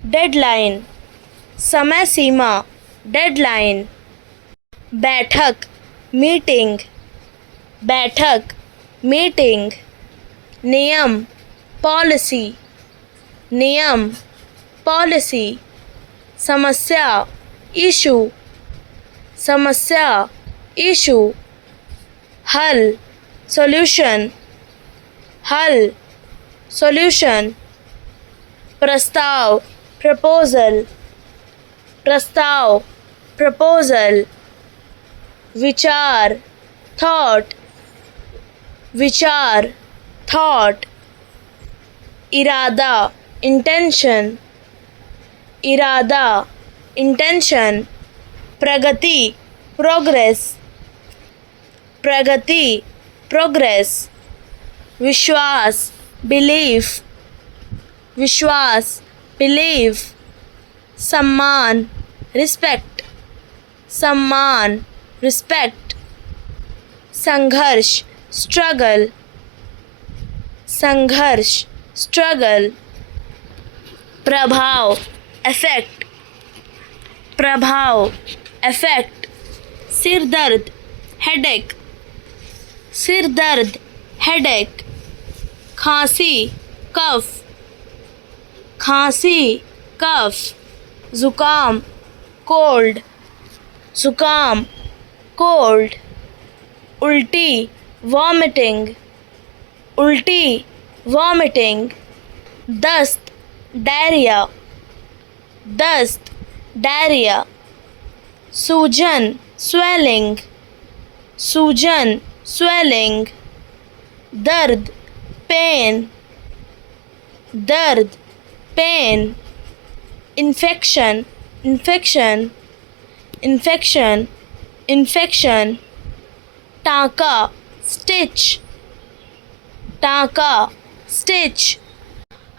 डेडलाइन. समय सीमा, डेडलाइन. बैठक, मीटिंग. बैठक, मीटिंग. नियम, पॉलिसी. नियम, पॉलिसी. समस्या, इशू. समस्या, इशू. हल, सॉल्यूशन. हल, सॉल्यूशन. प्रस्ताव, प्रपोजल. प्रस्ताव, प्रपोजल. विचार, थॉट. विचार, थॉट. इरादा, इंटेंशन. इरादा, इंटेंशन. प्रगति, प्रोग्रेस. प्रगति, प्रोग्रेस. विश्वास, बिलीफ. विश्वास, बिलीफ. सम्मान, रिस्पेक्ट. सम्मान, रिस्पेक्ट. संघर्ष, स्ट्रगल. संघर्ष, स्ट्रगल. प्रभाव, इफेक्ट. प्रभाव, इफेक्ट. सिर दर्द, हेडेक. सिर दर्द, हेडेक. खांसी, कफ. खांसी, कफ. ज़ुकाम, कोल्ड. ज़ुकाम, कोल्ड. उल्टी, वॉमिटिंग. उल्टी, वॉमिटिंग. दस्त, डायरिया. दस्त, डायरिया. सूजन, स्वेलिंग. सूजन, स्वेलिंग. दर्द, पेन. दर्द, pain. Infection, infection. Infection, infection. टाँका, स्टिच. टाँका, स्टिच.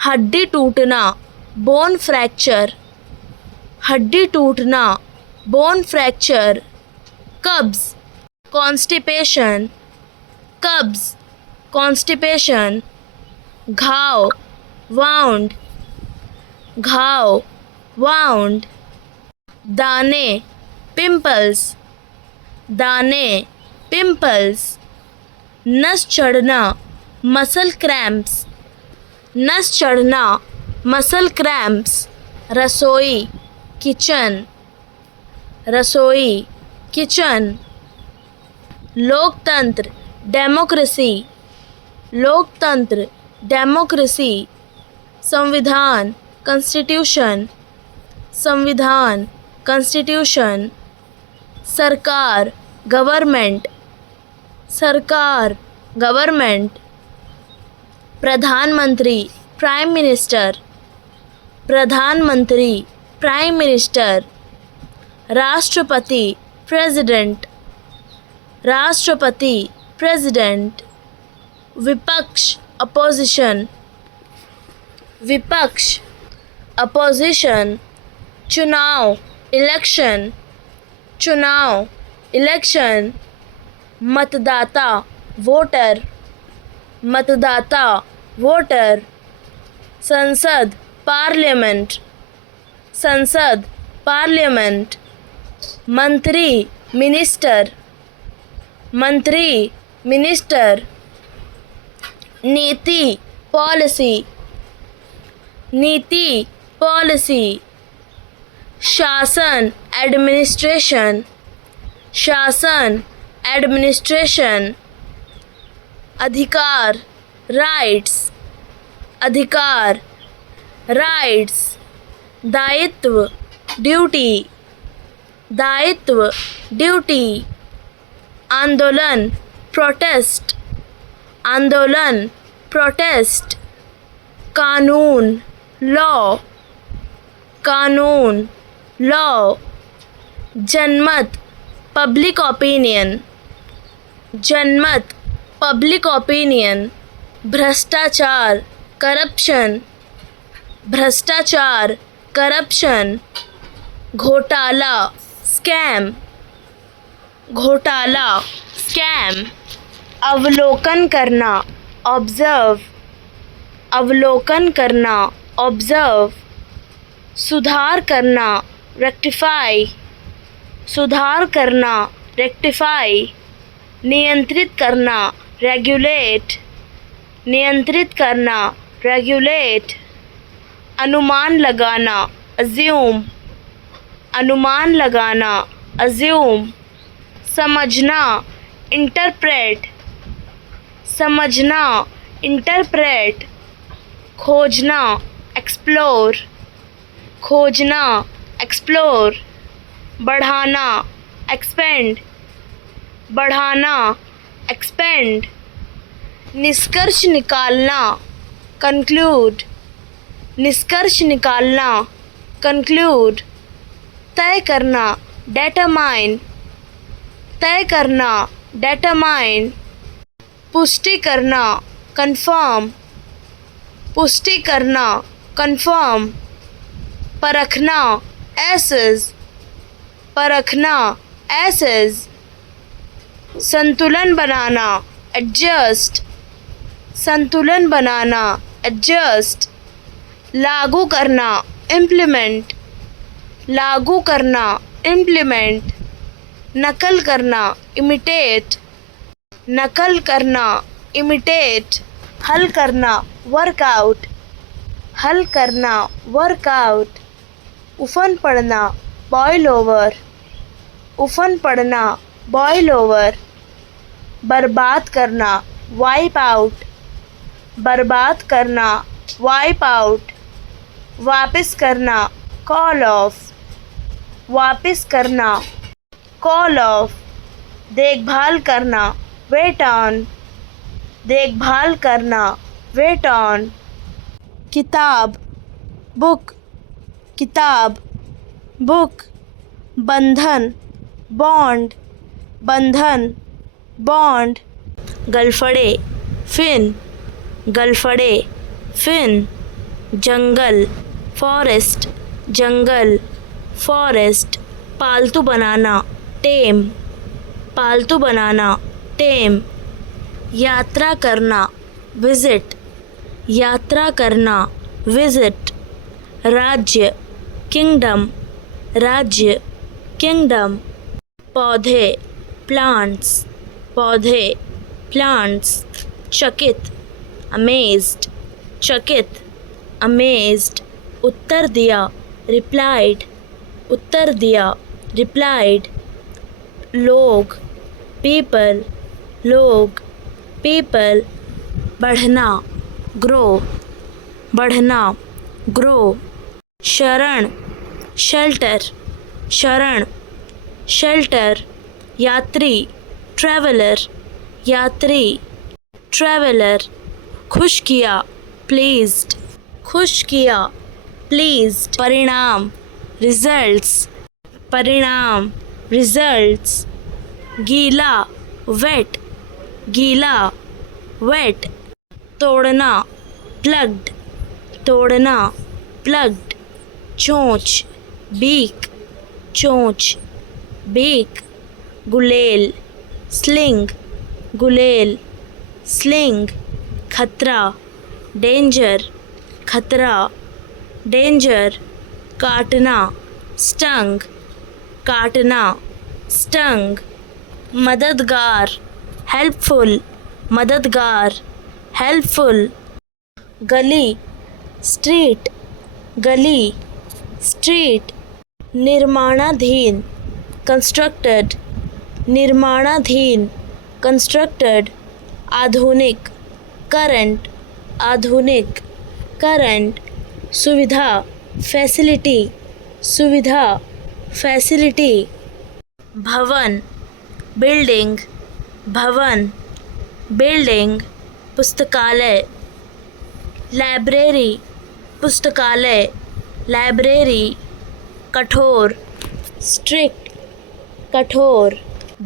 हड्डी टूटना, बोन फ्रैक्चर. हड्डी टूटना, बोन फ्रैक्चर. कब्ज, कॉन्स्टिपेशन. कब्ज, कॉन्स्टिपेशन. घाव, वाउंड. घाव, वाउंड. दाने, पिंपल्स. दाने, पिंपल्स. नस चढ़ना मसल क्रैम्प्स, नस चढ़ना मसल क्रैम्प्स। रसोई किचन, रसोई किचन। लोकतंत्र डेमोक्रेसी, लोकतंत्र डेमोक्रेसी। संविधान कॉन्स्टिट्यूशन, संविधान कॉन्स्टिट्यूशन। सरकार गवर्नमेंट, सरकार गवर्नमेंट। प्रधानमंत्री प्राइम मिनिस्टर, प्रधानमंत्री प्राइम मिनिस्टर। राष्ट्रपति प्रेसिडेंट, राष्ट्रपति प्रेसिडेंट। विपक्ष अपोजिशन, विपक्ष अपोजिशन। चुनाव इलेक्शन, चुनाव इलेक्शन। मतदाता वोटर, मतदाता वोटर। संसद पार्लियामेंट, संसद पार्लियामेंट। मंत्री मिनिस्टर, मंत्री मिनिस्टर। नीति पॉलिसी, नीति पॉलिसी। शासन एडमिनिस्ट्रेशन, शासन एडमिनिस्ट्रेशन। अधिकार राइट्स, अधिकार राइट्स। दायित्व ड्यूटी, दायित्व ड्यूटी। आंदोलन प्रोटेस्ट, आंदोलन प्रोटेस्ट। कानून लॉ, कानून लॉ। जनमत पब्लिक ओपिनियन, जनमत पब्लिक ओपिनियन। भ्रष्टाचार करप्शन, भ्रष्टाचार करप्शन। घोटाला स्कैम, घोटाला स्कैम। अवलोकन करना ऑब्जर्व, अवलोकन करना ऑब्जर्व। सुधार करना रेक्टिफाई, सुधार करना रेक्टिफाई। नियंत्रित करना रेगुलेट, नियंत्रित करना रेगुलेट। अनुमान लगाना अज्यूम, अनुमान लगाना अज्यूम। समझना इंटरप्रेट, समझना इंटरप्रेट। खोजना एक्सप्लोर, खोजना एक्सप्लोर। बढ़ाना एक्सपेंड, बढ़ाना एक्सपेंड। निष्कर्ष निकालना कंक्लूड, निष्कर्ष निकालना कंक्लूड। तय करना डेटरमाइन, तय करना डेटरमाइन। पुष्टि करना कंफर्म, पुष्टि करना कंफर्म। परखना एसेस, परखना एसेस। संतुलन बनाना एडजस्ट, संतुलन बनाना एडजस्ट। लागू करना इम्प्लीमेंट, लागू करना इम्प्लीमेंट। नकल करना इमिटेट, नकल करना इमिटेट। हल करना वर्कआउट, हल करना वर्कआउट। उफन पड़ना बॉयल ओवर, उफन पड़ना बॉयल ओवर। बर्बाद करना वाइप आउट, बर्बाद करना वाइप आउट। वापस करना कॉल ऑफ, वापस करना कॉल ऑफ। देखभाल करना वेट ऑन, देखभाल करना वेट ऑन। किताब बुक, किताब बुक। बंधन बॉन्ड, बंधन बॉन्ड। गलफड़े फिन, गलफड़े फिन। जंगल फॉरेस्ट, जंगल फॉरेस्ट। पालतू बनाना टेम, पालतू बनाना टेम। यात्रा करना विजिट, यात्रा करना विजिट। राज्य किंगडम, राज्य किंगडम। पौधे प्लांट्स, पौधे plants, चकित, amazed, चकित, amazed, उत्तर दिया, replied, उत्तर दिया, replied, लोग, people, लोग, people, बढ़ना, grow, बढ़ना, grow, शरण, shelter, शरण, shelter, यात्री, traveler, यात्री, traveler, खुश किया, pleased, खुश किया, pleased, परिणाम, results, परिणाम, results, गीला, wet, गीला, wet, तोड़ना, plugged, तोड़ना, plugged, चोंच, beak, चोंच, beak, गुलेल, sling, गुलेल, sling, खतरा, danger, खतरा, danger, काटना, stung, काटना, stung, मददगार, helpful, मददगार, helpful, गली, street, गली, street, निर्माणाधीन, constructed, निर्माणाधीन, constructed, आधुनिक, current, आधुनिक, current, सुविधा, facility, सुविधा, facility, भवन, building, भवन, building, पुस्तकालय, लाइब्रेरी, पुस्तकालय, लाइब्रेरी, कठोर, strict, कठोर,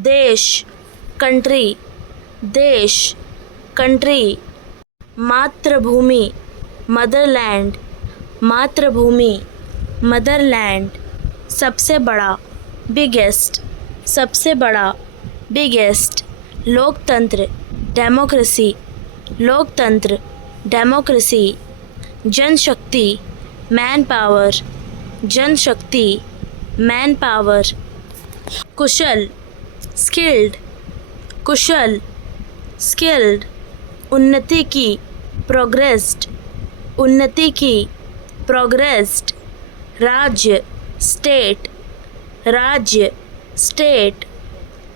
देश, कंट्री, देश, कंट्री, मातृभूमि, मदरलैंड, मातृभूमि, मदरलैंड, सबसे बड़ा, बिगेस्ट, सबसे बड़ा, बिगेस्ट, लोकतंत्र, डेमोक्रेसी, लोकतंत्र, डेमोक्रेसी, जनशक्ति, मैन पावर, जनशक्ति, मैन पावर, कुशल, स्किल्ड, कुशल, स्किल्ड, उन्नति की, प्रोग्रेस्ड, उन्नति की, प्रोग्रेस्ड, राज्य, स्टेट, राज्य, स्टेट,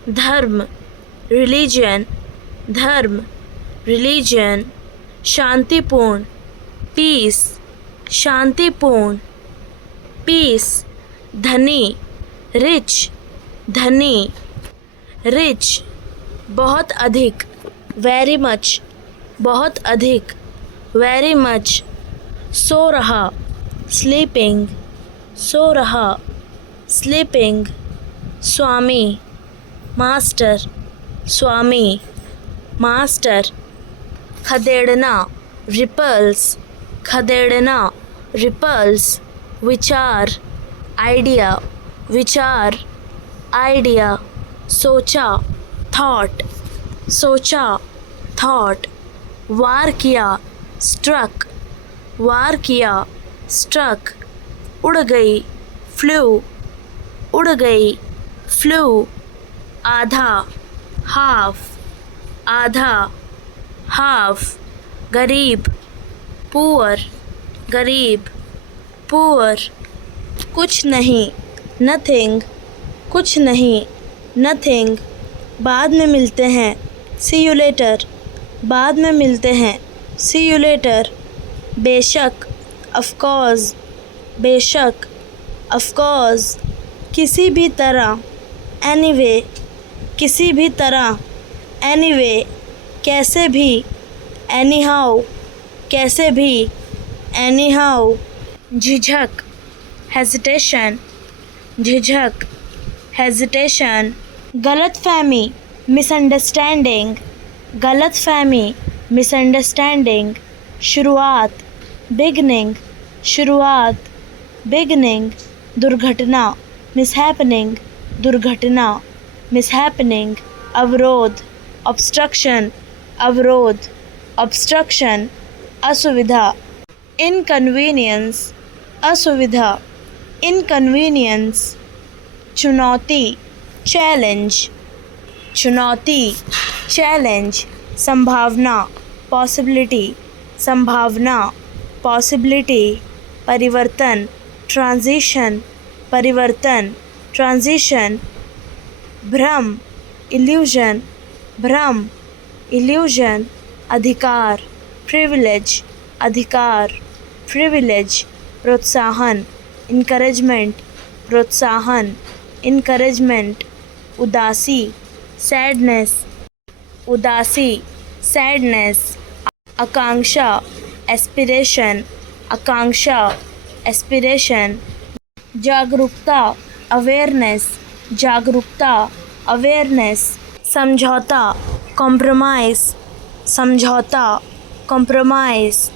धर्म, रिलीजन, धर्म, रिलीजन, शांतिपूर्ण, पीस, शांतिपूर्ण, पीस, धनी, रिच, धनी, रिच, बहुत अधिक, वेरी मच, बहुत अधिक, वेरी मच, सो रहा, स्लीपिंग, सो रहा, स्लीपिंग, स्वामी, मास्टर, स्वामी, मास्टर, खदेड़ना, रिपल्स, खदेड़ना, रिपल्स, विचार, आइडिया, विचार, आइडिया, सोचा, थॉट, सोचा, थॉट, वार किया, स्ट्रक, वार किया, स्ट्रक, उड़ गई, फ्लू, उड़ गई, फ्लू, आधा, हाफ, आधा, हाफ, गरीब, पुअर, गरीब, पुअर, कुछ नहीं, नथिंग, कुछ नहीं, नथिंग, बाद में मिलते हैं, सी यू लेटर, बाद में मिलते हैं, सी यू लेटर, बेशक, ऑफ कोर्स, बेशक, ऑफ कोर्स, किसी भी तरह, एनीवे, किसी भी तरह, एनीवे, कैसे भी, एनी हाउ, कैसे भी, एनी हाउ, झिझक, हेजिटेशन, झिझक, हेजिटेशन, गलतफहमी, मिसअंडरस्टैंडिंग, गलतफहमी, मिसअंडरस्टैंडिंग, शुरुआत, बिगनिंग, शुरुआत, बिगनिंग, दुर्घटना, मिसहैपनिंग, दुर्घटना, मिसहैपनिंग, अवरोध, ऑब्स्ट्रक्शन, अवरोध, ऑब्स्ट्रक्शन, असुविधा, इनकन्वीनियंस, असुविधा, इनकन्वीनियंस, चुनौती, चैलेंज, चुनौती, चैलेंज, संभावना पॉसिबिलिटी, संभावना पॉसिबिलिटी, परिवर्तन ट्रांजिशन, परिवर्तन ट्रांजिशन, भ्रम इल्यूजन, भ्रम इल्यूजन, अधिकार प्रिविलेज, अधिकार प्रिविलेज, प्रोत्साहन इनकरेजमेंट, प्रोत्साहन इनकरेजमेंट, उदासी सैडनेस, उदासी सैडनेस, आकांक्षा एस्पिरेशन, आकांक्षा एस्पिरेशन, जागरूकता अवेयरनेस, जागरूकता अवेयरनेस, समझौता कॉम्प्रोमाइज, समझौता कॉम्प्रोमाइज,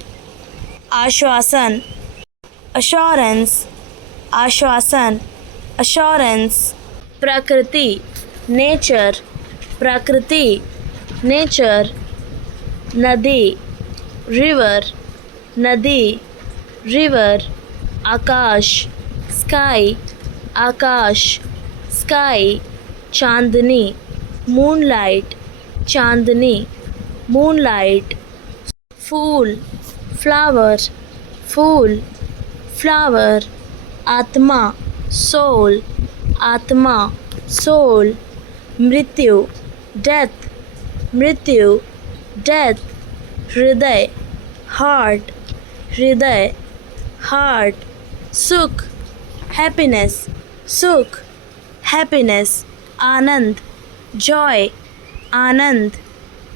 आश्वासन अश्योरेंस, आश्वासन अश्योरेंस, प्रकृति नेचर, प्रकृति नेचर, नदी रिवर, नदी रिवर, आकाश स्काई, आकाश स्काई, चांदनी मूनलाइट, चांदनी मूनलाइट, फूल फ्लावर, फूल फ्लावर, आत्मा सोल, आत्मा सोल, मृत्यु डेथ, मृत्यु डेथ, हृदय हार्ट, हृदय हार्ट, सुख हैप्पीनेस, सुख हैप्पीनेस, आनंद जॉय, आनंद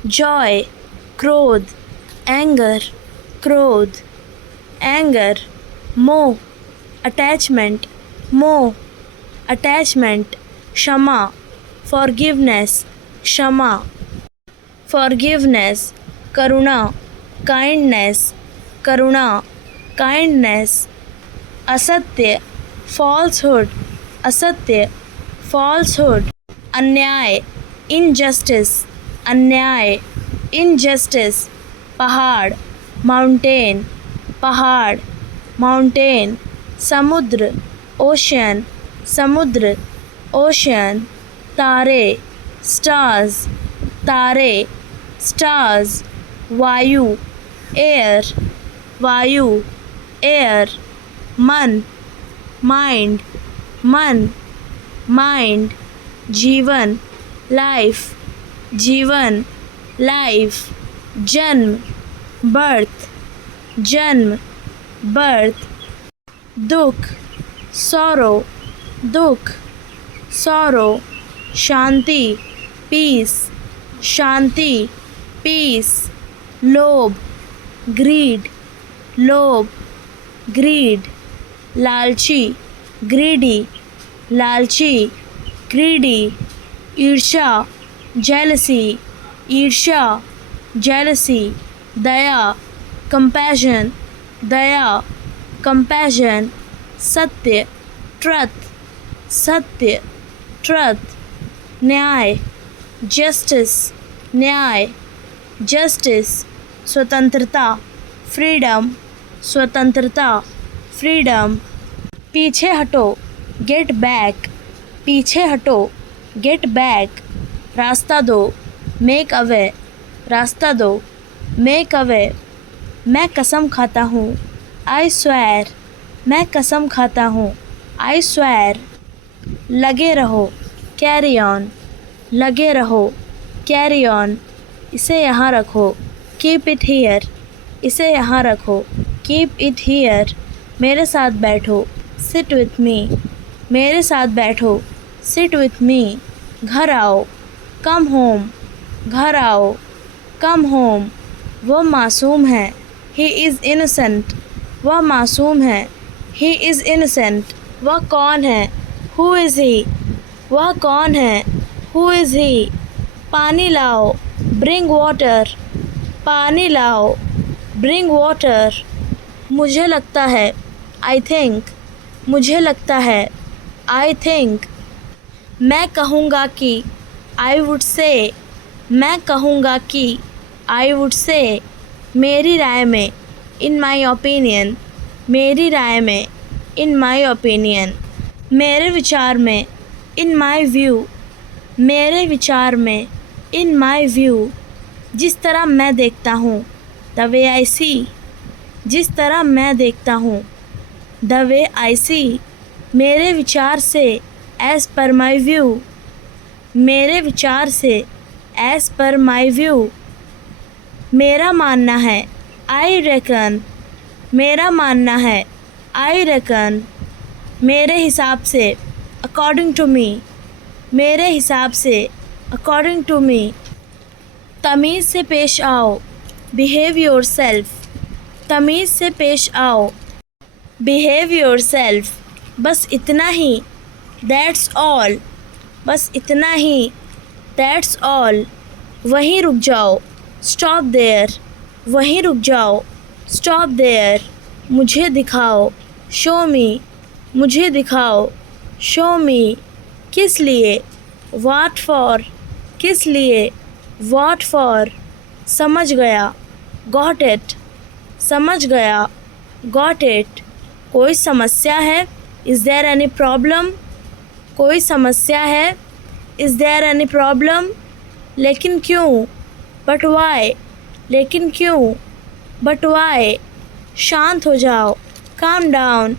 जॉय, क्रोध एंगर, क्रोध एंगर, मोह अटैचमेंट, मोह अटैचमेंट, क्षमा फॉरगिवनेस, क्षमा फॉरगिवनेस, करुणा काइंडनेस, करुणा काइंडनेस, असत्य फॉल्सहुड, असत्य फॉल्सहुड, अन्याय इनजस्टिस, अन्याय इनजस्टिस, पहाड़ माउंटेन, पहाड़ माउंटेन, समुद्र ओशियन, समुद्र ओशियन, तारे स्टार्स, तारे स्टार्स, वायु एयर, वायु एयर, मन माइंड, मन माइंड, जीवन लाइफ, जीवन लाइफ, जन्म बर्थ, जन्म बर्थ, दुख सॉरो, दुख सॉरो, शांति पीस, शांति पीस, लोभ ग्रीड, लोभ ग्रीड, लालची ग्रीडी, लालची ग्रीडी, ईर्ष्या जेलसी, ईर्ष्या जेलसी, दया कंपैशन, दया कंपैशन, सत्य ट्रुथ, सत्य ट्रुथ, न्याय जस्टिस, न्याय जस्टिस, स्वतंत्रता फ्रीडम, स्वतंत्रता फ्रीडम, पीछे हटो गेट बैक, पीछे हटो गेट बैक, रास्ता दो मेक अवे, रास्ता दो मेक अवे, मैं कसम खाता हूँ आई स्वेयर, मैं कसम खाता हूँ आई स्वेयर, लगे रहो कैरी ऑन, लगे रहो कैरी ऑन, इसे यहाँ रखो कीप इट हियर, इसे यहाँ रखो कीप इट हियर, मेरे साथ बैठो सिट विथ मी, मेरे साथ बैठो सिट विथ मी, घर आओ कम होम, घर आओ कम होम, वो मासूम है ही इज़ इनोसेंट, वह मासूम है ही इज़ इनोसेंट, वह कौन है हु इज़ ही, वह कौन है हु इज़ ही, पानी लाओ ब्रिंग वाटर, पानी लाओ ब्रिंग वाटर, मुझे लगता है आई थिंक, मुझे लगता है आई थिंक, मैं कहूँगा कि आई वुड से, मैं कहूँगा कि आई वुड से, मेरी राय में इन माई ओपिनियन, मेरी राय में इन माई ओपिनियन, मेरे विचार में इन माई व्यू, मेरे विचार में इन माई व्यू, जिस तरह मैं देखता हूँ, द वे आई सी, जिस तरह मैं देखता हूँ, द वे आई सी, मेरे विचार से, एज पर माई व्यू, मेरे विचार से, एज पर माई व्यू, मेरा मानना है, आई रेकन, मेरा मानना है, आई रेकन, मेरे हिसाब से, अकॉर्डिंग टू मी, मेरे हिसाब से, अकॉर्डिंग टू मी, तमीज़ से पेश आओ, बिहेव योर सेल्फ, तमीज़ से पेश आओ, बिहेव योर सेल्फ, बस इतना ही, दैट्स ऑल, बस इतना ही, दैट्स ऑल, वहीं रुक जाओ, स्टॉप देयर, वहीं रुक जाओ, स्टॉप देयर, मुझे दिखाओ, शो मी, मुझे दिखाओ, शो मी, किस लिए, व्हाट फॉर, किस लिए, व्हाट फॉर, समझ गया, गॉट इट, समझ गया, गॉट इट, कोई समस्या है, इज़ देयर एनी प्रॉब्लम, कोई समस्या है, इज़ देयर एनी प्रॉब्लम, लेकिन क्यों, बट वाई, लेकिन क्यों, बट वाई, शांत हो जाओ, काम डाउन,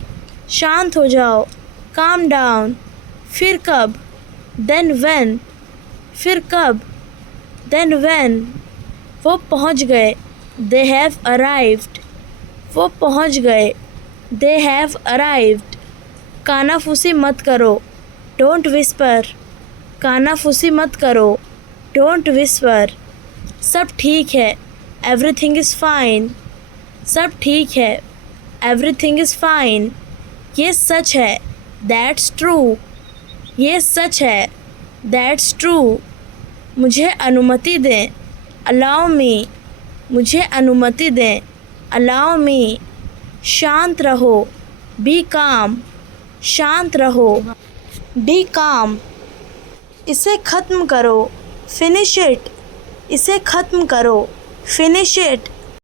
शांत हो जाओ, काम डाउन, फिर कब, देन व्हेन, फिर कब, देन व्हेन, वो पहुंच गए, दे हैव अराइव्ड, वो पहुंच गए, दे हैव अराइव्ड, कानाफूसी मत करो, डोंट विस्पर, कानाफूसी मत करो, डोंट विस्पर, सब ठीक है, एवरीथिंग इज़ फाइन, सब ठीक है, एवरीथिंग इज़ फाइन, ये सच है, दैट्स ट्रू, ये सच है, दैट्स ट्रू, मुझे अनुमति दें, अलाउ मी, मुझे अनुमति दें, अलाउ मी, शांत रहो, बी काम, शांत रहो, बी काम, इसे ख़त्म करो, फिनिश इट, इसे ख़त्म करो, फिनिश इट,